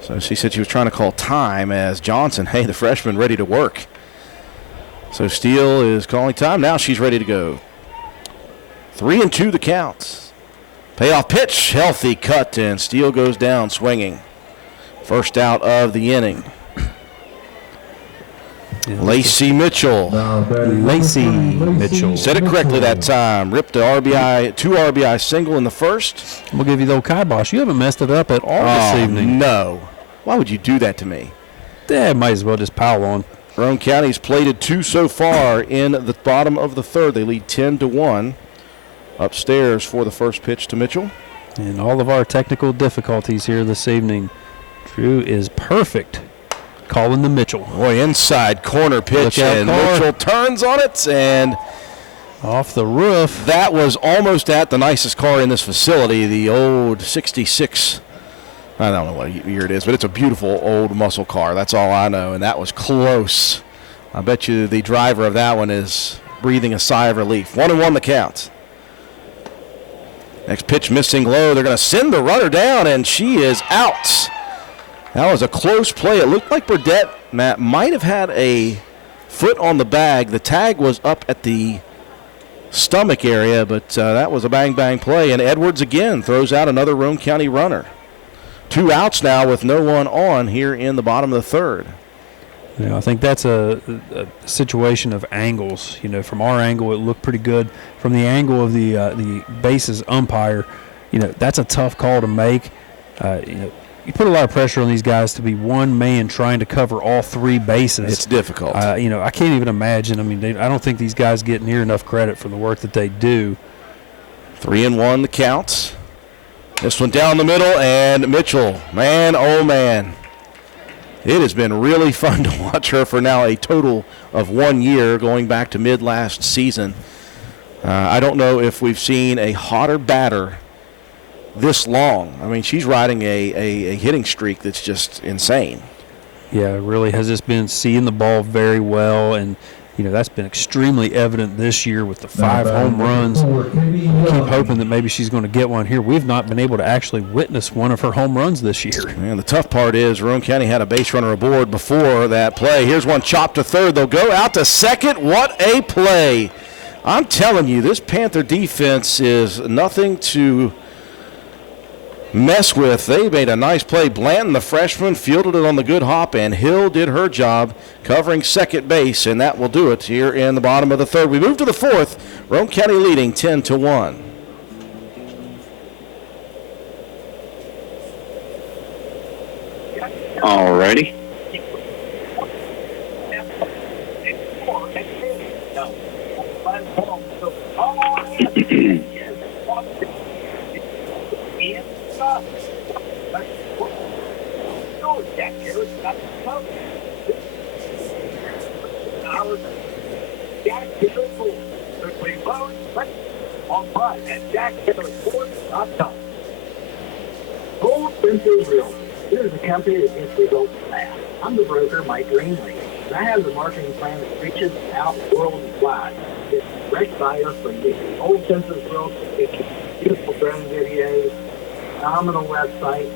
So she said she was trying to call time as Johnson, hey, the freshman, ready to work. So Steele is calling time. Now she's ready to go. 3-2 the count. Payoff pitch, healthy cut, and Steele goes down swinging. First out of the inning. Lacey Mitchell. Lacey Mitchell. Said it correctly that time. Ripped a 2 RBI single in the first. I'm going to give you the old kibosh. You haven't messed it up at all this evening. No. Why would you do that to me? Yeah, might as well just pile on. Roane County's plated 2 so far in the bottom of the third. They lead 10-1. Upstairs for the first pitch to Mitchell. And all of our technical difficulties here this evening. Drew is perfect calling the Mitchell. Boy, inside corner pitch, and Mitchell turns on it, and off the roof. That was almost at the nicest car in this facility, the old 66. I don't know what year it is, but it's a beautiful old muscle car. That's all I know, and that was close. I bet you the driver of that one is breathing a sigh of relief. 1-1 the count. Next pitch missing low. They're going to send the runner down, and she is out. That was a close play. It looked like Burdett, Matt, might have had a foot on the bag. The tag was up at the stomach area, but that was a bang-bang play. And Edwards again throws out another Roane County runner. 2 outs now with no one on here in the bottom of the third. I think that's a situation of angles. From our angle, it looked pretty good. From the angle of the bases umpire, that's a tough call to make. You put a lot of pressure on these guys to be one man trying to cover all 3 bases. It's difficult. I can't even imagine. I don't think these guys get near enough credit for the work that they do. 3-1 the count. This one down the middle, and Mitchell, man, oh man. It has been really fun to watch her for now a total of 1 year, going back to mid-last season. I don't know if we've seen a hotter batter this long. She's riding a hitting streak that's just insane. Yeah, it really has just been seeing the ball very well, and that's been extremely evident this year with the 5 home runs. Keep hoping that maybe she's going to get one here. We've not been able to actually witness one of her home runs this year. And the tough part is Roane County had a base runner aboard before that play. Here's one chopped to third. They'll go out to second. What a play. I'm telling you, this Panther defense is nothing to mess with. They made a nice play. Blanton, the freshman, fielded it on the good hop, and Hill did her job covering second base, and that will do it here in the bottom of the third. We move to the fourth. Roane County leading 10-1. All righty. Springfield Real. This is a company that gets results fast. I'm the broker, Mike Greenlee, and I have the marketing plan that reaches out worldwide. It's a direct buyer for you. Old Census World, it's beautiful drone videos, phenomenal website.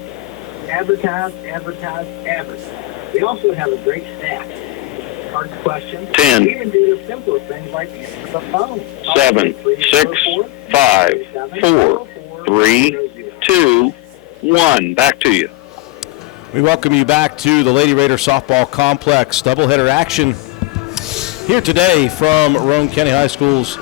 Advertise, advertise, advertise. We also have a great staff. Hard questions. 10, We even do the simpler things like answer the phone. 7, 6, 5, 4, 3, 2, 1. Back to you. We welcome you back to the Lady Raider Softball Complex. Doubleheader action here today from Roane County High School's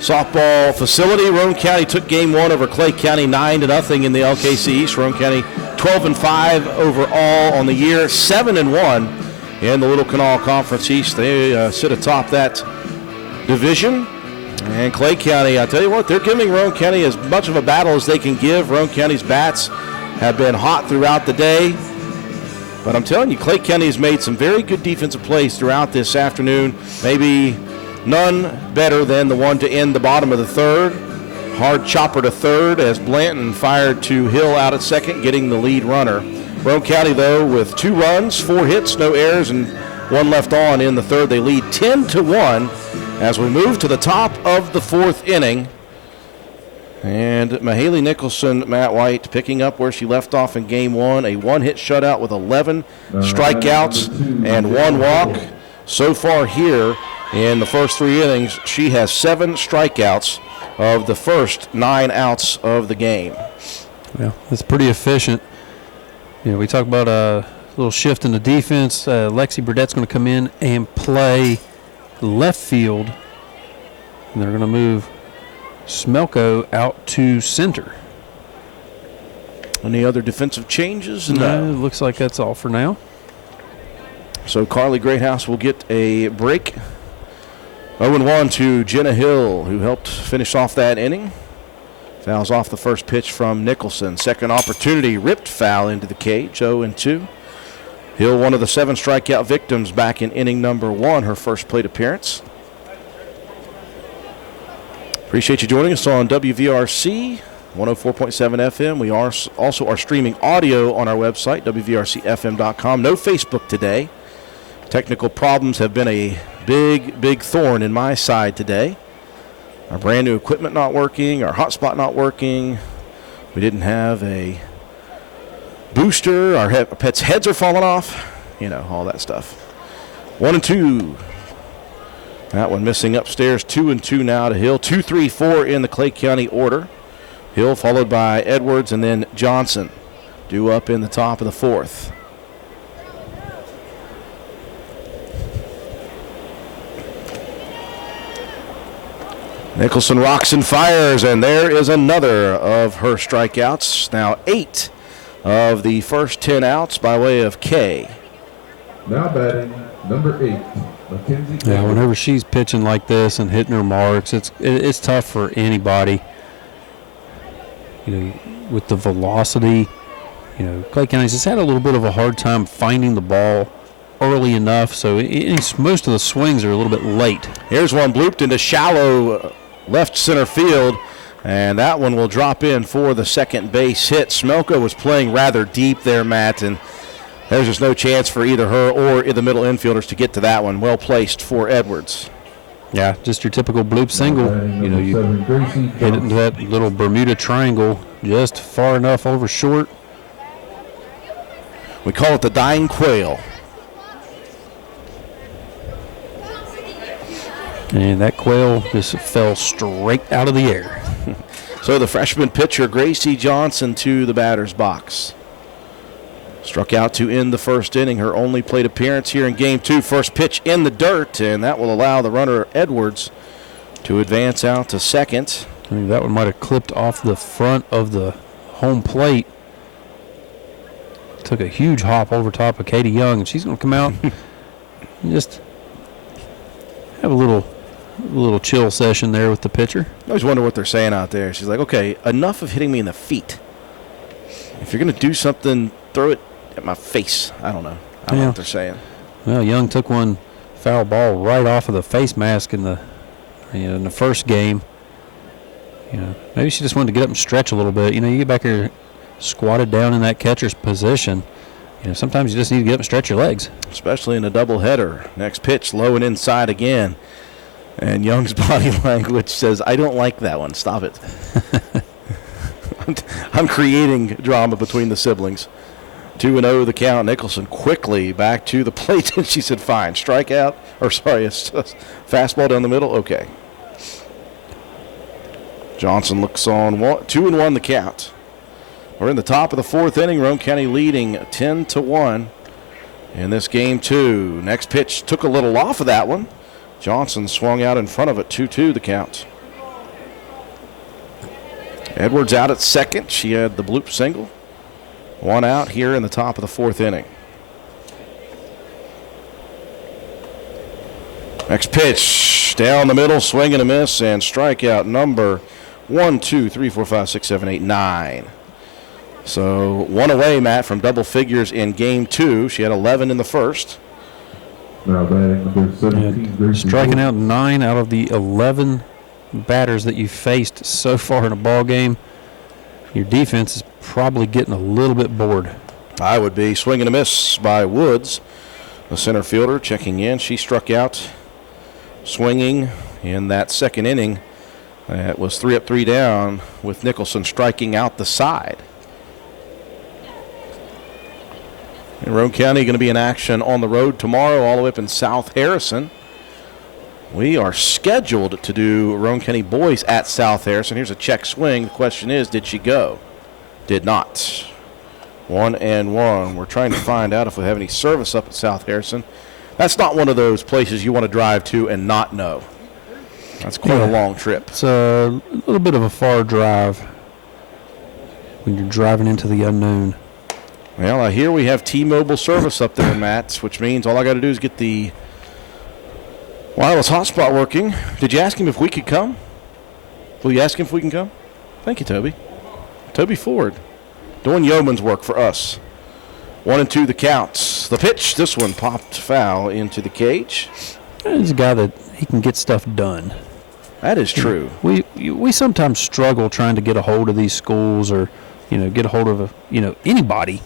softball facility. Roane County took game one over Clay County 9-0 in the LKC East. Roane County 12-5 overall on the year, 7-1 in the Little Canal Conference East. They sit atop that division. And Clay County, I tell you what, they're giving Roane County as much of a battle as they can give. Roane County's bats have been hot throughout the day. But I'm telling you, Clay County has made some very good defensive plays throughout this afternoon. Maybe none better than the one to end the bottom of the third. Hard chopper to third as Blanton fired to Hill out at second, getting the lead runner. Roane County, though, with 2 runs, 4 hits, no errors, and 1 left on in the third. They lead 10-1 as we move to the top of the 4th inning. And Mahaley Nicholson, Matt White, picking up where she left off in game 1, a 1-hit shutout with 11 strikeouts and 1 walk. So far here in the first 3 innings, she has 7 strikeouts of the first 9 outs of the game. Yeah, that's pretty efficient. You know, we talk about a little shift in the defense. Lexi Burdett's going to come in and play left field, and they're going to move Smelko out to center. Any other defensive changes? No, it looks like that's all for now. So Carly Greathouse will get a break. 0-1 to Jenna Hill, who helped finish off that inning. Fouls off the first pitch from Nicholson. Second opportunity, ripped foul into the cage, 0-2. Hill, one of the 7 strikeout victims back in inning number 1, her first plate appearance. Appreciate you joining us on WVRC 104.7 FM. We are also are streaming audio on our website, WVRCFM.com. No Facebook today. Technical problems have been a big thorn in my side today. Our brand new equipment not working, our hotspot not working. We didn't have a booster. Our pets' heads are falling off. You know, all that stuff. 1-2. That one missing upstairs. 2-2 now to Hill. 2, 3, 4 in the Clay County order. Hill followed by Edwards and then Johnson. Due up in the top of the 4th. Nicholson rocks and fires, and there is another of her strikeouts. Now 8 of the first 10 outs by way of K. Now batting, number 8, Mackenzie. Yeah, whenever she's pitching like this and hitting her marks, it's tough for anybody. You know, with the velocity, you know, Clay County's just had a little bit of a hard time finding the ball early enough, so most of the swings are a little bit late. Here's one blooped into shallow left center field, and that one will drop in for the second base hit. Smelko was playing rather deep there, Matt, and there's just no chance for either her or the middle infielders to get to that one. Well placed for Edwards. Yeah, just your typical bloop single. You know, you hit it into that little Bermuda triangle just far enough over short. We call it the dying quail. And that quail just fell straight out of the air. So the freshman pitcher, Gracie Johnson, to the batter's box. Struck out to end the first inning, her only plate appearance here in game 2. First pitch in the dirt, and that will allow the runner Edwards to advance out to second. I mean, that one might have clipped off the front of the home plate. Took a huge hop over top of Katie Young, and she's going to come out and just have a little chill session there with the pitcher. I always wonder what they're saying out there. She's like, okay, enough of hitting me in the feet. If you're going to do something, throw it at my face. I don't know. I don't know what they're saying. Well, Young took one foul ball right off of the face mask in the first game. You know, maybe she just wanted to get up and stretch a little bit. You know, you get back here squatted down in that catcher's position, sometimes you just need to get up and stretch your legs. Especially in a doubleheader. Next pitch, low and inside again. And Young's body language says, I don't like that one. Stop it. I'm creating drama between the siblings. 2-0 the count. Nicholson quickly back to the plate. And she said, fine. Strikeout. It's fastball down the middle. Okay. Johnson looks on 2-1 the count. We're in the top of the fourth inning. Roane County leading 10-1 in this game 2. Next pitch took a little off of that one. Johnson swung out in front of it. 2-2 the count. Edwards out at second. She had the bloop single. 1 out here in the top of the fourth inning. Next pitch down the middle, swing and a miss, and strikeout number 1, 2, 3, 4, 5, 6, 7, 8, 9. So 1 away, Matt, from double figures in game 2. She had 11 in the first. Now batting number 17, Gracie Striking Wood. out 9 out of the 11 batters that you faced so far in a ball game. Your defense is probably getting a little bit bored. I would be. Swing and a miss by Woods, the center fielder, checking in. She struck out swinging in that second inning. It was 3 up, 3 down with Nicholson striking out the side. And Roane County going to be in action on the road tomorrow all the way up in South Harrison. We are scheduled to do Roane County boys at South Harrison. Here's a check swing. The question is, did she go? Did not. 1-1. We're trying to find out if we have any service up at South Harrison. That's not one of those places you want to drive to and not know. That's quite a long trip. It's a little bit of a far drive when you're driving into the unknown. Well, I hear we have T-Mobile service up there, Matt, which means all I got to do is get the wireless hotspot working. Did you ask him if we could come? Will you ask him if we can come? Thank you, Toby. Toby Ford doing yeoman's work for us. 1-2 the counts. The pitch, this one popped foul into the cage. He's a guy that he can get stuff done. That is true. We sometimes struggle trying to get a hold of these schools or, get a hold of, anybody,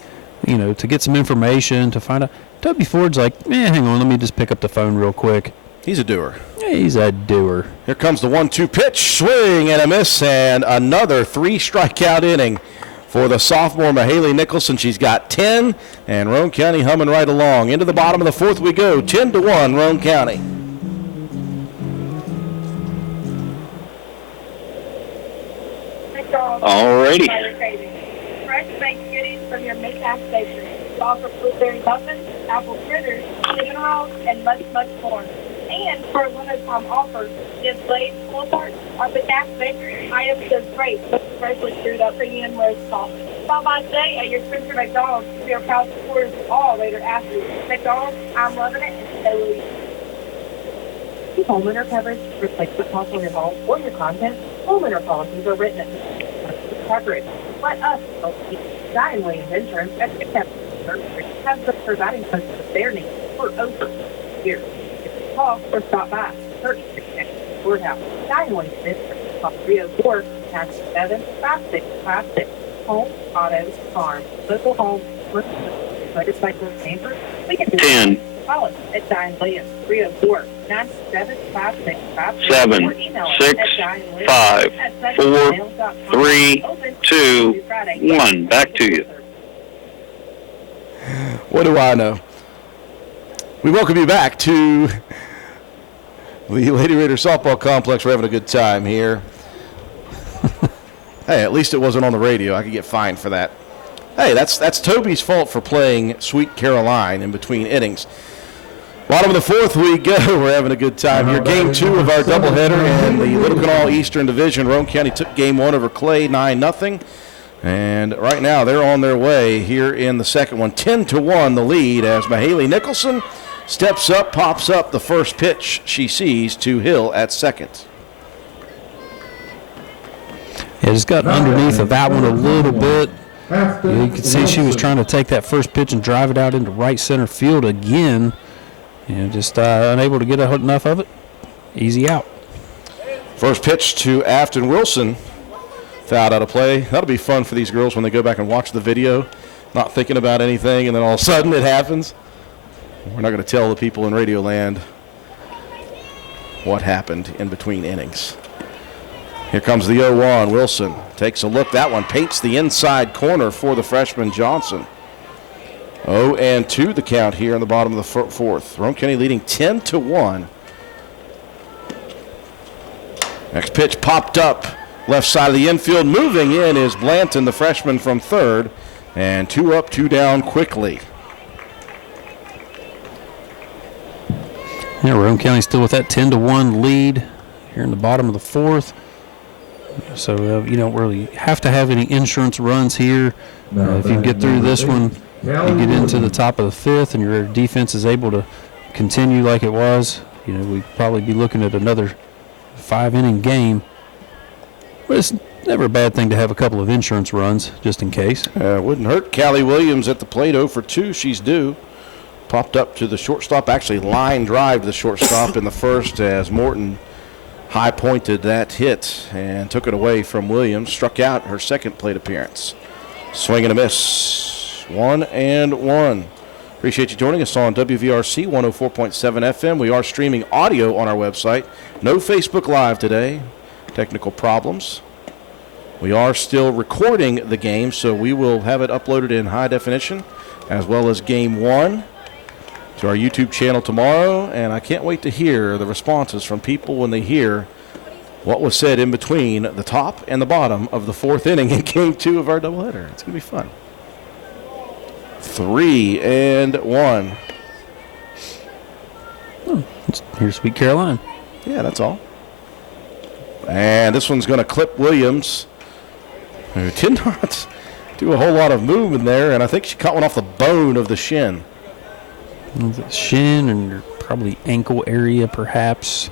to get some information, to find out. Toby Ford's like, hang on, let me just pick up the phone real quick. He's a doer. He's a doer. Here comes the 1-2 pitch, swing and a miss, and another 3 strikeout inning for the sophomore Mahaley Nicholson. She's got 10, and Roane County humming right along. Into the bottom of the fourth we go, 10-1 Roane County. Alrighty. Fresh baked goodies from your Midcast Bakery. We offer blueberry muffins, apple fritters, cinnamon rolls, and much, much more. And for a limited time offer, just Blaze pull parts on the gas bakery items are great, with freshly brewed up premium roast coffee. Stop by today at your Spencer McDonald's. We are proud supporters of all later athletes. McDonald's, I'm loving it, and so will you. Home winter coverage reflects the cost of your home or your content. Home winter policies are written at coverage. Let us help you. Diane Williams Insurance at has been providing customers with their needs for over years. Call or stop by 30th Street Courthouse. Diane Williams Insurance. Call 304-967-5656. Home, auto, farm, local home, motorcycle, camper. We can do 10. Call us at Diane Williams 304-967-5656. 7, 6, 5, 4, 3, 2, 1. Back to you. What do I know? We welcome you back to the Lady Raider softball complex. We're having a good time here. Hey, at least it wasn't on the radio. I could get fined for that. Hey, that's Toby's fault for playing Sweet Caroline in between innings. Bottom of the fourth we go. We're having a good time here. Game 2 of our doubleheader in the Little Canal Eastern Division. Roane County took game 1 over Clay 9-0. And right now they're on their way here in the second one. 10-1 the lead as Mahaley Nicholson steps up, pops up the first pitch she sees to Hill at second. Yeah, just got underneath of that one a little bit. You could see she was trying to take that first pitch and drive it out into right center field again. Just unable to get enough of it. Easy out. First pitch to Afton Wilson. Fouled out of play. That'll be fun for these girls when they go back and watch the video, not thinking about anything, and then all of a sudden it happens. We're not going to tell the people in Radio Land what happened in between innings. Here comes the 0-1. Wilson takes a look. That one paints the inside corner for the freshman Johnson. 0-2 the count here in the bottom of the fourth. Roane County leading 10-1. Next pitch popped up. Left side of the infield. Moving in is Blanton, the freshman from third. And 2 up, 2 down quickly. Yeah, Roane County still with that 10-1 lead here in the bottom of the fourth. So you don't really have to have any insurance runs here. If you get through this one, you get into the top of the fifth, and your defense is able to continue like it was. We'd probably be looking at another 5-inning game. But it's never a bad thing to have a couple of insurance runs just in case. Wouldn't hurt. Callie Williams at the plate, 0 for 2. She's due. Popped up to the shortstop, actually line drive to the shortstop in the first as Morton high pointed that hit and took it away from Williams. Struck out her second plate appearance. Swing and a miss. 1-1. Appreciate you joining us on WVRC 104.7 FM. We are streaming audio on our website. No Facebook Live today. Technical problems. We are still recording the game, so we will have it uploaded in high definition, as well as Game 1 to our YouTube channel tomorrow. And I can't wait to hear the responses from people when they hear what was said in between the top and the bottom of the fourth inning in Game 2 of our doubleheader. It's going to be fun. 3-1. Here's Sweet Caroline. Yeah, that's all. And this one's going to clip Williams, who did not do a whole lot of movement there, and I think she caught one off the bone of the shin. The shin and probably ankle area, perhaps.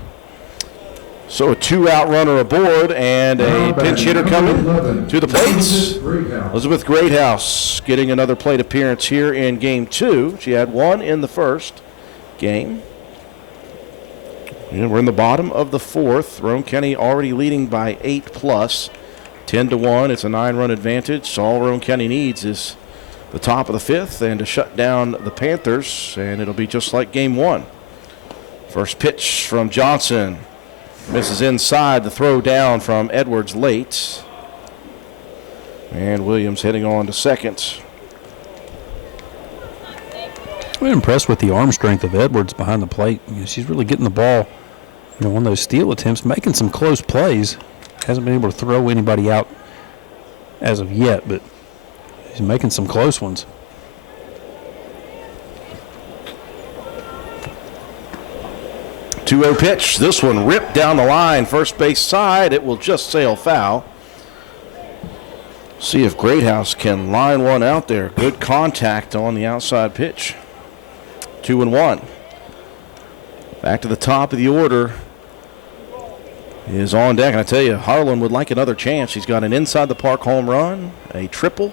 So a 2-out runner aboard and a pinch hitter coming to the plates. Elizabeth Greathouse getting another plate appearance here in Game 2. She had one in the first game. And we're in the bottom of the fourth. Roane County already leading by 8+. 10-1. It's a 9-run advantage. So all Roane County needs is the top of the fifth and to shut down the Panthers, and it'll be just like Game 1. First pitch from Johnson. Misses inside. The throw down from Edwards late. And Williams heading on to second. I'm impressed with the arm strength of Edwards behind the plate. She's really getting the ball, on those steal attempts, making some close plays. Hasn't been able to throw anybody out as of yet, but he's making some close ones. Two-0 pitch. This one ripped down the line, first base side. It will just sail foul. See if Greathouse can line one out there. Good contact on the outside pitch. 2-1. Back to the top of the order is on deck. And I tell you, Harlan would like another chance. She's got an inside the park home run, a triple,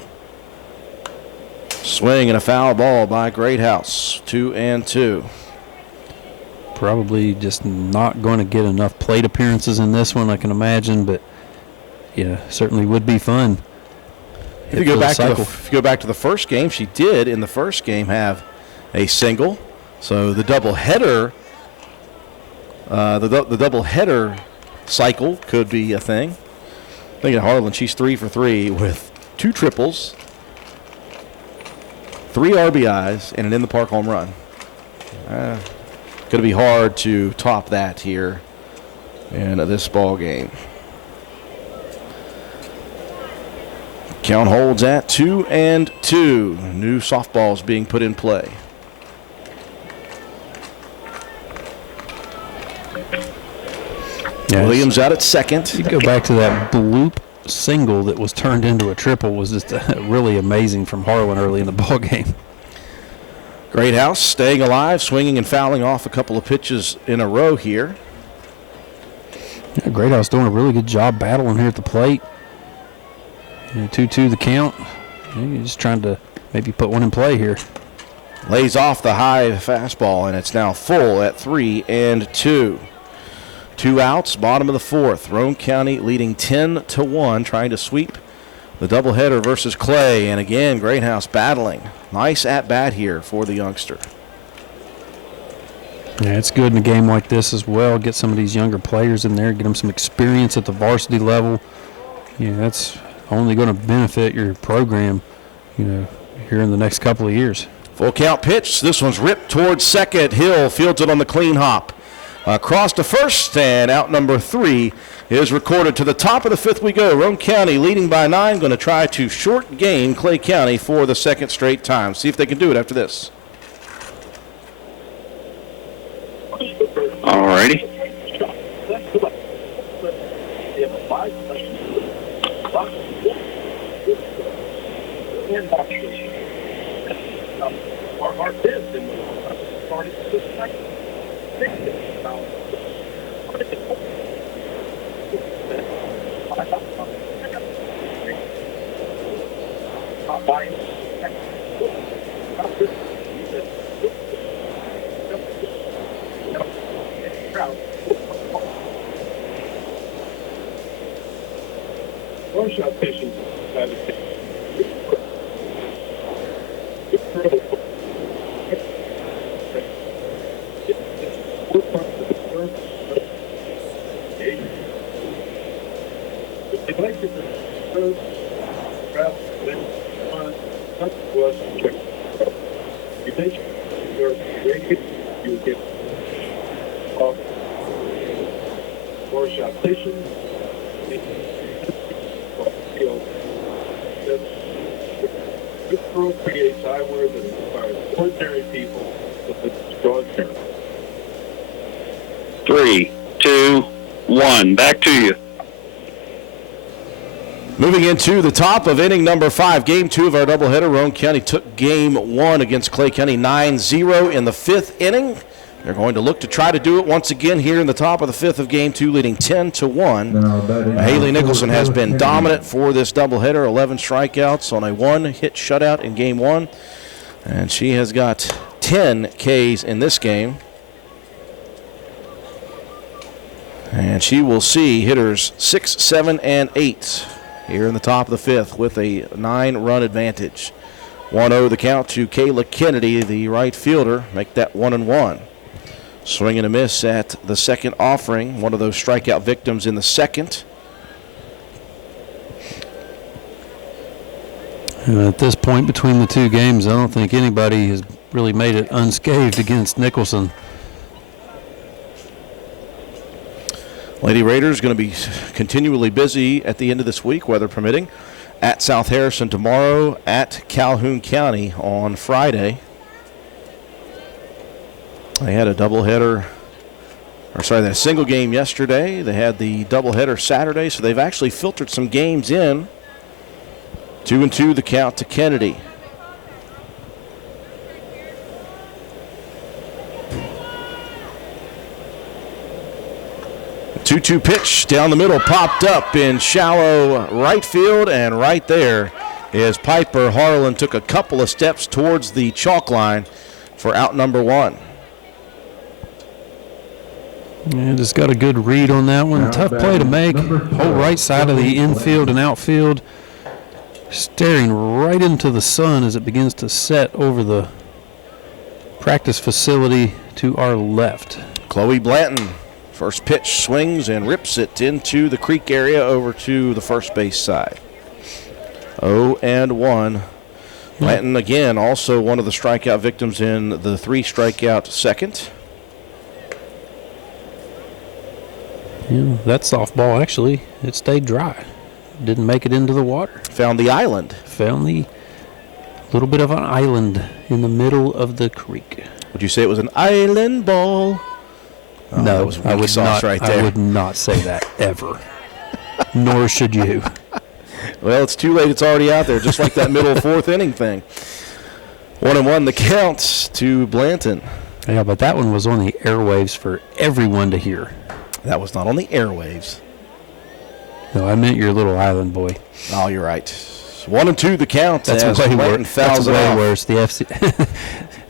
swing and a foul ball by Greathouse. 2-2. Probably just not going to get enough plate appearances in this one, I can imagine, but certainly would be fun. If you go back to the first game, she did in the first game have a single. So the doubleheader, the doubleheader cycle could be a thing. Thinking of Harlan, she's 3 for 3 with 2 triples, 3 RBIs, and an in-the-park home run. Going to be hard to top that here in this ball game. Count holds at 2-2. New softballs being put in play. Yes. Williams out at second. You go back to that bloop single that was turned into a triple was just really amazing from Harlan early in the ball game. Greathouse staying alive, swinging and fouling off a couple of pitches in a row here. Yeah, Greathouse doing a really good job battling here at the plate. 2-2 the count. You're just trying to maybe put one in play here. Lays off the high fastball, and it's now full at 3-2. 2 outs, bottom of the 4th. Roane County leading 10-1, trying to sweep the doubleheader versus Clay. And again, Greathouse battling. Nice at-bat here for the youngster. Yeah, it's good in a game like this as well. Get some of these younger players in there, get them some experience at the varsity level. Yeah, that's only going to benefit your program, here in the next couple of years. Full count pitch. This one's ripped towards second. Hill fields it on the clean hop. Across to first, and out number 3 is recorded. To the top of the 5th we go. Roane County leading by 9, going to try to short game Clay County for the second straight time. See if they can do it after this. All righty. Our bids in started to shot pitching. Creates eyewear that inspires ordinary people with extraordinary. 3, 2, 1. Back to you. Moving into the top of inning number 5, game 2 of our doubleheader. Roane County took game 1 against Clay County 9-0 in the 5th inning. They're going to look to try to do it once again here in the top of the 5th of game 2, leading 10-1. Haley Nicholson has been dominant for this doubleheader, 11 strikeouts on a 1-hit shutout in game 1. And she has got 10 Ks in this game. And she will see hitters 6, 7, and 8 here in the top of the 5th with a 9-run advantage. 1-0 the count to Kayla Kennedy, the right fielder. Make that 1-1. Swing and a miss at the second offering. One of those strikeout victims in the second. And at this point between the two games, I don't think anybody has really made it unscathed against Nicholson. Lady Raiders going to be continually busy at the end of this week, weather permitting. At South Harrison tomorrow, at Calhoun County on Friday. They had a doubleheader, they had a single game yesterday. They had the doubleheader Saturday, so they've actually filtered some games in. 2-2 the count to Kennedy. The 2-2 pitch down the middle, popped up in shallow right field, and right there is Piper Harlan. Took a couple of steps towards the chalk line for out number 1. Yeah, just got a good read on that one. Tough play to make. Whole right side of the infield and outfield. Staring right into the sun as it begins to set over the practice facility to our left. Chloe Blanton, first pitch, swings and rips it into the creek area over to the first base side. 0-1. Blanton, again, also one of the strikeout victims in the 3 strikeout second. Yeah, that softball actually, it stayed dry. Didn't make it into the water. Found the island. Found the little bit of an island in the middle of the creek. Would you say it was an island ball? Oh, no, that was I would sauce not. Right there. I would not say that ever. Nor should you. Well, it's too late. It's already out there, just like that middle 4th inning thing. 1-1 the count to Blanton. Yeah, but that one was on the airwaves for everyone to hear. That was not on the airwaves. No, I meant your little island boy. Oh, you're right. 1-2 the count. That's as way Blanton worse. fouls That's it way off. worse. The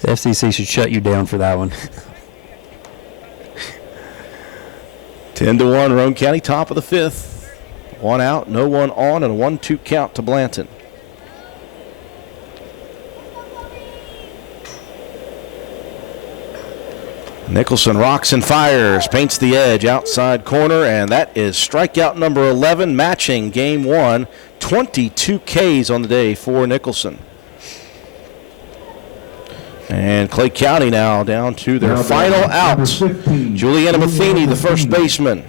FCC should shut you down for that one. 10-1, Roane County, top of the fifth. One out, no one on, and a 1-2 count to Blanton. Nicholson rocks and fires, paints the edge, outside corner, and that is strikeout number 11, matching game one. 22 Ks on the day for Nicholson. And Clay County now down to their final out. Juliana Matheny, the first baseman.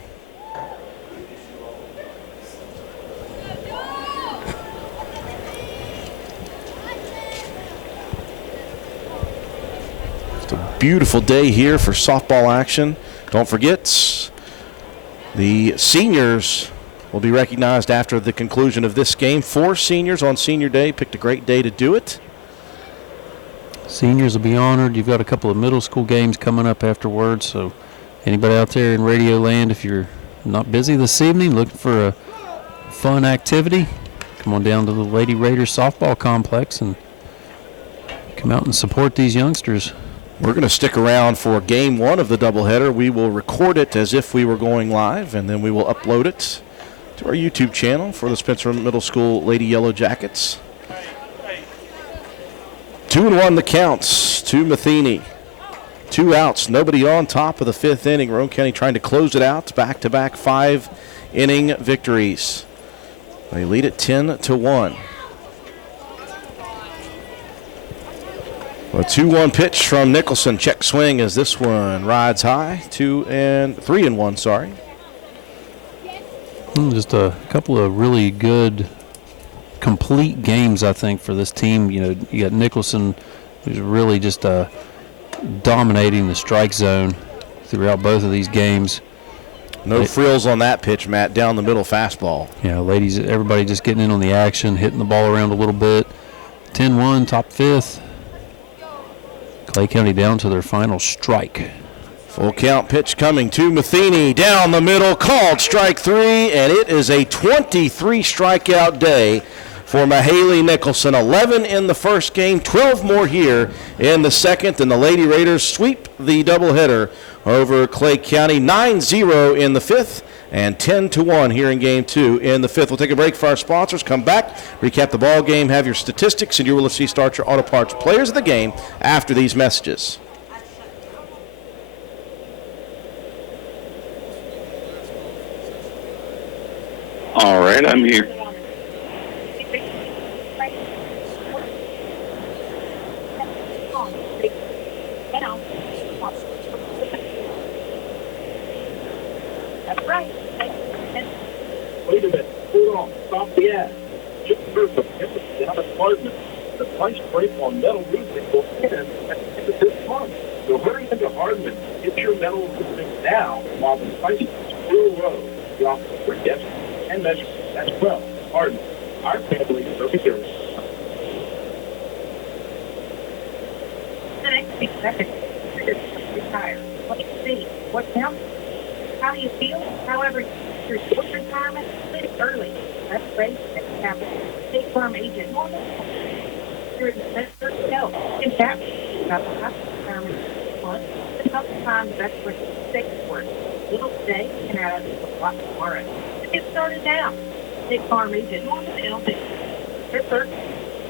It's a beautiful day here for softball action. Don't forget, the seniors will be recognized after the conclusion of this game. 4 seniors on senior day. Picked a great day to do it. Seniors will be honored. You've got a couple of middle school games coming up afterwards, so anybody out there in Radio Land, if you're not busy this evening looking for a fun activity, come on down to the Lady Raiders softball complex and come out and support these youngsters. We're going to stick around for game one of the doubleheader. We will record it as if we were going live, and then we will upload it to our YouTube channel for the Spencer Middle School Lady Yellow Jackets. 2-1 the counts to Matheny. 2 outs, nobody on, top of the fifth inning. Roane County trying to close it out. Back-to-back 5-inning victories. They lead it 10-1. A 2-1 pitch from Nicholson. Check swing as this one rides high. 3-1, sorry. Just a couple of really good complete games, I think, for this team. You know, you got Nicholson, who's really just dominating the strike zone throughout both of these games. No frills on that pitch, Matt. Down the middle fastball. Yeah, ladies, everybody just getting in on the action, hitting the ball around a little bit. 10-1, top fifth. Clay County down to their final strike. Full count pitch coming to Matheny. Down the middle, called strike 3, and it is a 23 strikeout day for Mahaley Nicholson. 11 in the first game, 12 more here in the second, and the Lady Raiders sweep the doubleheader over Clay County. 9-0 in the fifth and 10-1 here in game 2 in the fifth. We'll take a break for our sponsors, come back, recap the ball game, have your statistics, and you will see Starcher Auto Parts players of the game after these messages. All right, I'm here. That's right. Wait a minute. Hold on. Stop the ad. Just first, down apartment. The price break on metal roofing will end at the end of this month. So hurry into Hardman. Get your metal roofing now while the prices still low. We offer for guests and measures as well. Hardman. Our family service. The next big second, retire. Let's see. What's now? How do you feel? However, your short retirement is early. That's great. That's capital. State Farm agent. You're in the center of health. In fact, about the last retirement month, a couple times that's what state work. Little today and add a lot tomorrow. Get started now. State Farm agent. Norman Elton. Sir,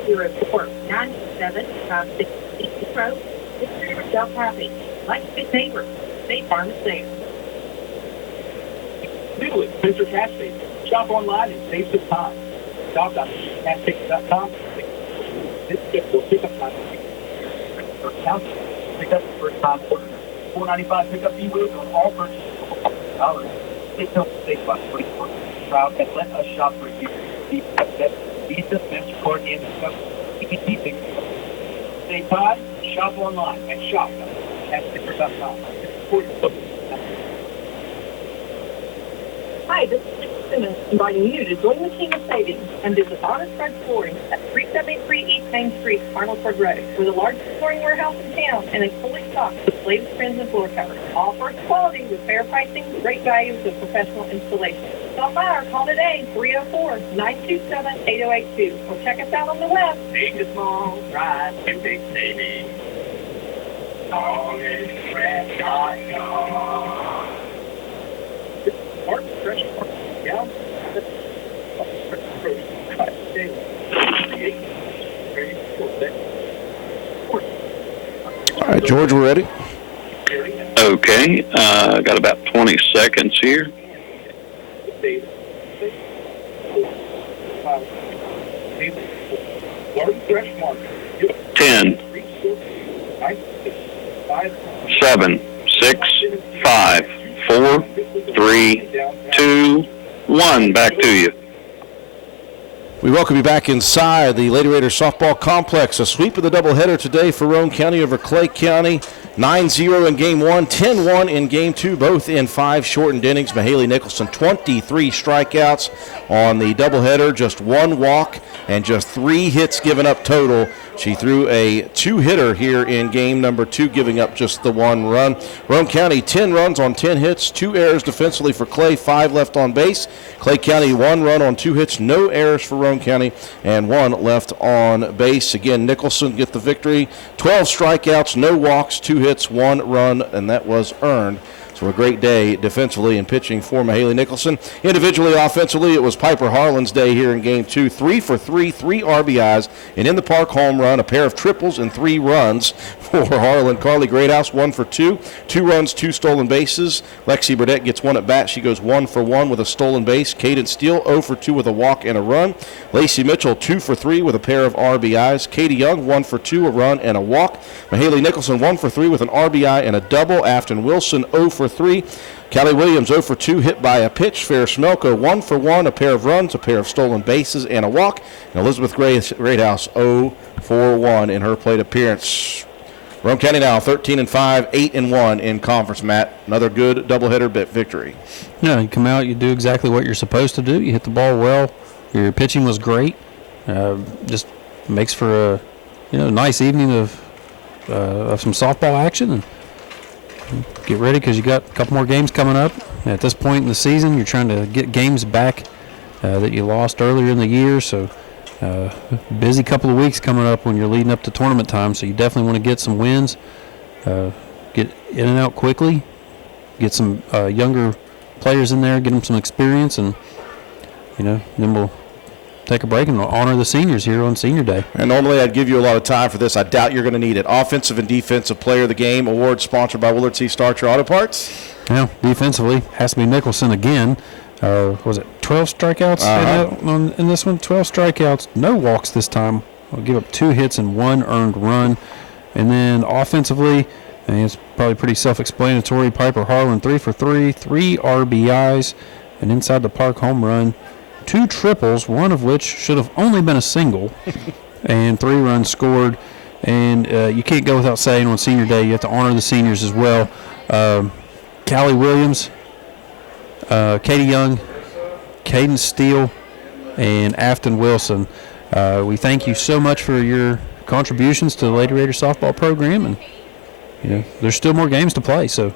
you're at 497-5680. Consider yourself happy. Like a good neighbor. State Farm is there. New at Spencer Cash Station. Shop online and save some time. Shop.cashstation.com. This gift will pick up time. Pick up the first time order. $4.95 pickup fee waived on all purchases of $100. Please help save by 24. Proud and let us shop for you. Visa, MasterCard, and EBT. Save time. Shop online at shop.cashstation.com. Support your Hi, this is Simmons inviting you to join the team of savings and visit Honest Fred Flooring at 373 East Main Street, Arnoldford Road. We're the largest flooring warehouse in town and is fully stocked with latest trends and floor covers. All first quality with fair pricing, great values with professional installation. Stop by or call today, 304-927-8082. Or check us out on the web. Big to small, drive to big savings. All right, George, we're ready. Okay, got about 20 seconds here. 10, 7, 6, 5, 4, 3, 2, 1. Back to you. We welcome you back inside the Lady Raiders softball complex. A sweep of the doubleheader today for Roane County over Clay County. 9-0 in Game 1, 10-1 in Game 2, both in 5 shortened innings. Mahaley Nicholson, 23 strikeouts on the doubleheader, just 1 walk and just 3 hits given up total. She threw a 2-hitter here in game number 2, giving up just the 1 run. Roane County, 10 runs on 10 hits, 2 errors defensively for Clay, 5 left on base. Clay County, 1 run on 2 hits, no errors for Roane County, and 1 left on base. Again, Nicholson get the victory. 12 strikeouts, no walks, 2 hits, 1 run, and that was earned. So a great day defensively and pitching for Mahaley Nicholson. Individually, offensively, it was Piper Harlan's day here in Game 2. 3 for 3, 3 RBIs, and in the park home run, a pair of triples and 3 runs for Harlan. Carly Greathouse, 1 for 2. 2 runs, 2 stolen bases. Lexi Burdette gets 1 at bat. She goes 1 for 1 with a stolen base. Cadence Steele, 0 for 2 with a walk and a run. Lacey Mitchell, 2 for 3 with a pair of RBIs. Katie Young, 1 for 2, a run and a walk. Mahaley Nicholson, 1 for 3 with an RBI and a double. Afton Wilson, 0 for 3. Callie Williams, 0 for 2, hit by a pitch. Ferris Smelko, 1 for 1, a pair of runs, a pair of stolen bases, and a walk. And Elizabeth Greathouse, 0 for 1 in her plate appearance. Roane County now 13-5, 8-1 in conference, Matt. Another good doubleheader victory. Yeah, you come out, you do exactly what you're supposed to do. You hit the ball well. Your pitching was great. Just makes for a nice evening of some softball action. And get ready because you got a couple more games coming up. At this point in the season, you're trying to get games back that you lost earlier in the year. So busy couple of weeks coming up when you're leading up to tournament time. So you definitely want to get some wins, get in and out quickly, get some younger players in there, get them some experience, and then we'll take a break and honor the seniors here on Senior Day. And normally I'd give you a lot of time for this. I doubt you're going to need it. Offensive and Defensive Player of the Game award sponsored by Willard C. Starcher Auto Parts. Yeah, defensively has to be Nicholson again. Was it 12 strikeouts in this one? 12 strikeouts, no walks this time. We'll give up 2 hits and 1 earned run. And then offensively, it's probably pretty self-explanatory. Piper Harlan, 3 for 3, 3 RBIs, an inside the park home run, 2 triples, one of which should have only been a single, and 3 runs scored. And you can't go without saying on Senior Day, you have to honor the seniors as well. Callie Williams, Katie Young, Cadence Steele, and Afton Wilson. We thank you so much for your contributions to the Lady Raider softball program, and there's still more games to play, so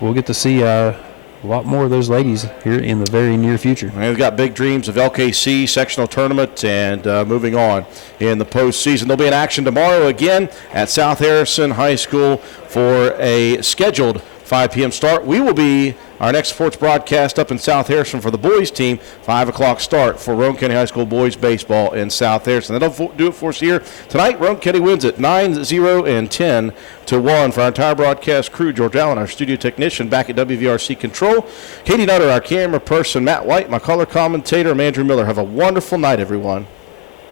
we'll get to see a lot more of those ladies here in the very near future. We've got big dreams of LKC sectional tournament and moving on in the postseason. There'll be an action tomorrow again at South Harrison High School for a scheduled 5 p.m. start. We will be our next sports broadcast up in South Harrison for the boys team. 5 o'clock start for Roane County High School boys baseball in South Harrison. That'll do it for us here tonight. Roane County wins it 9-0 and 10-1. For our entire broadcast crew, George Allen, our studio technician, back at WVRC Control, Katie Nutter, our camera person, Matt White, my color commentator, I'm Andrew Miller. Have a wonderful night, everyone.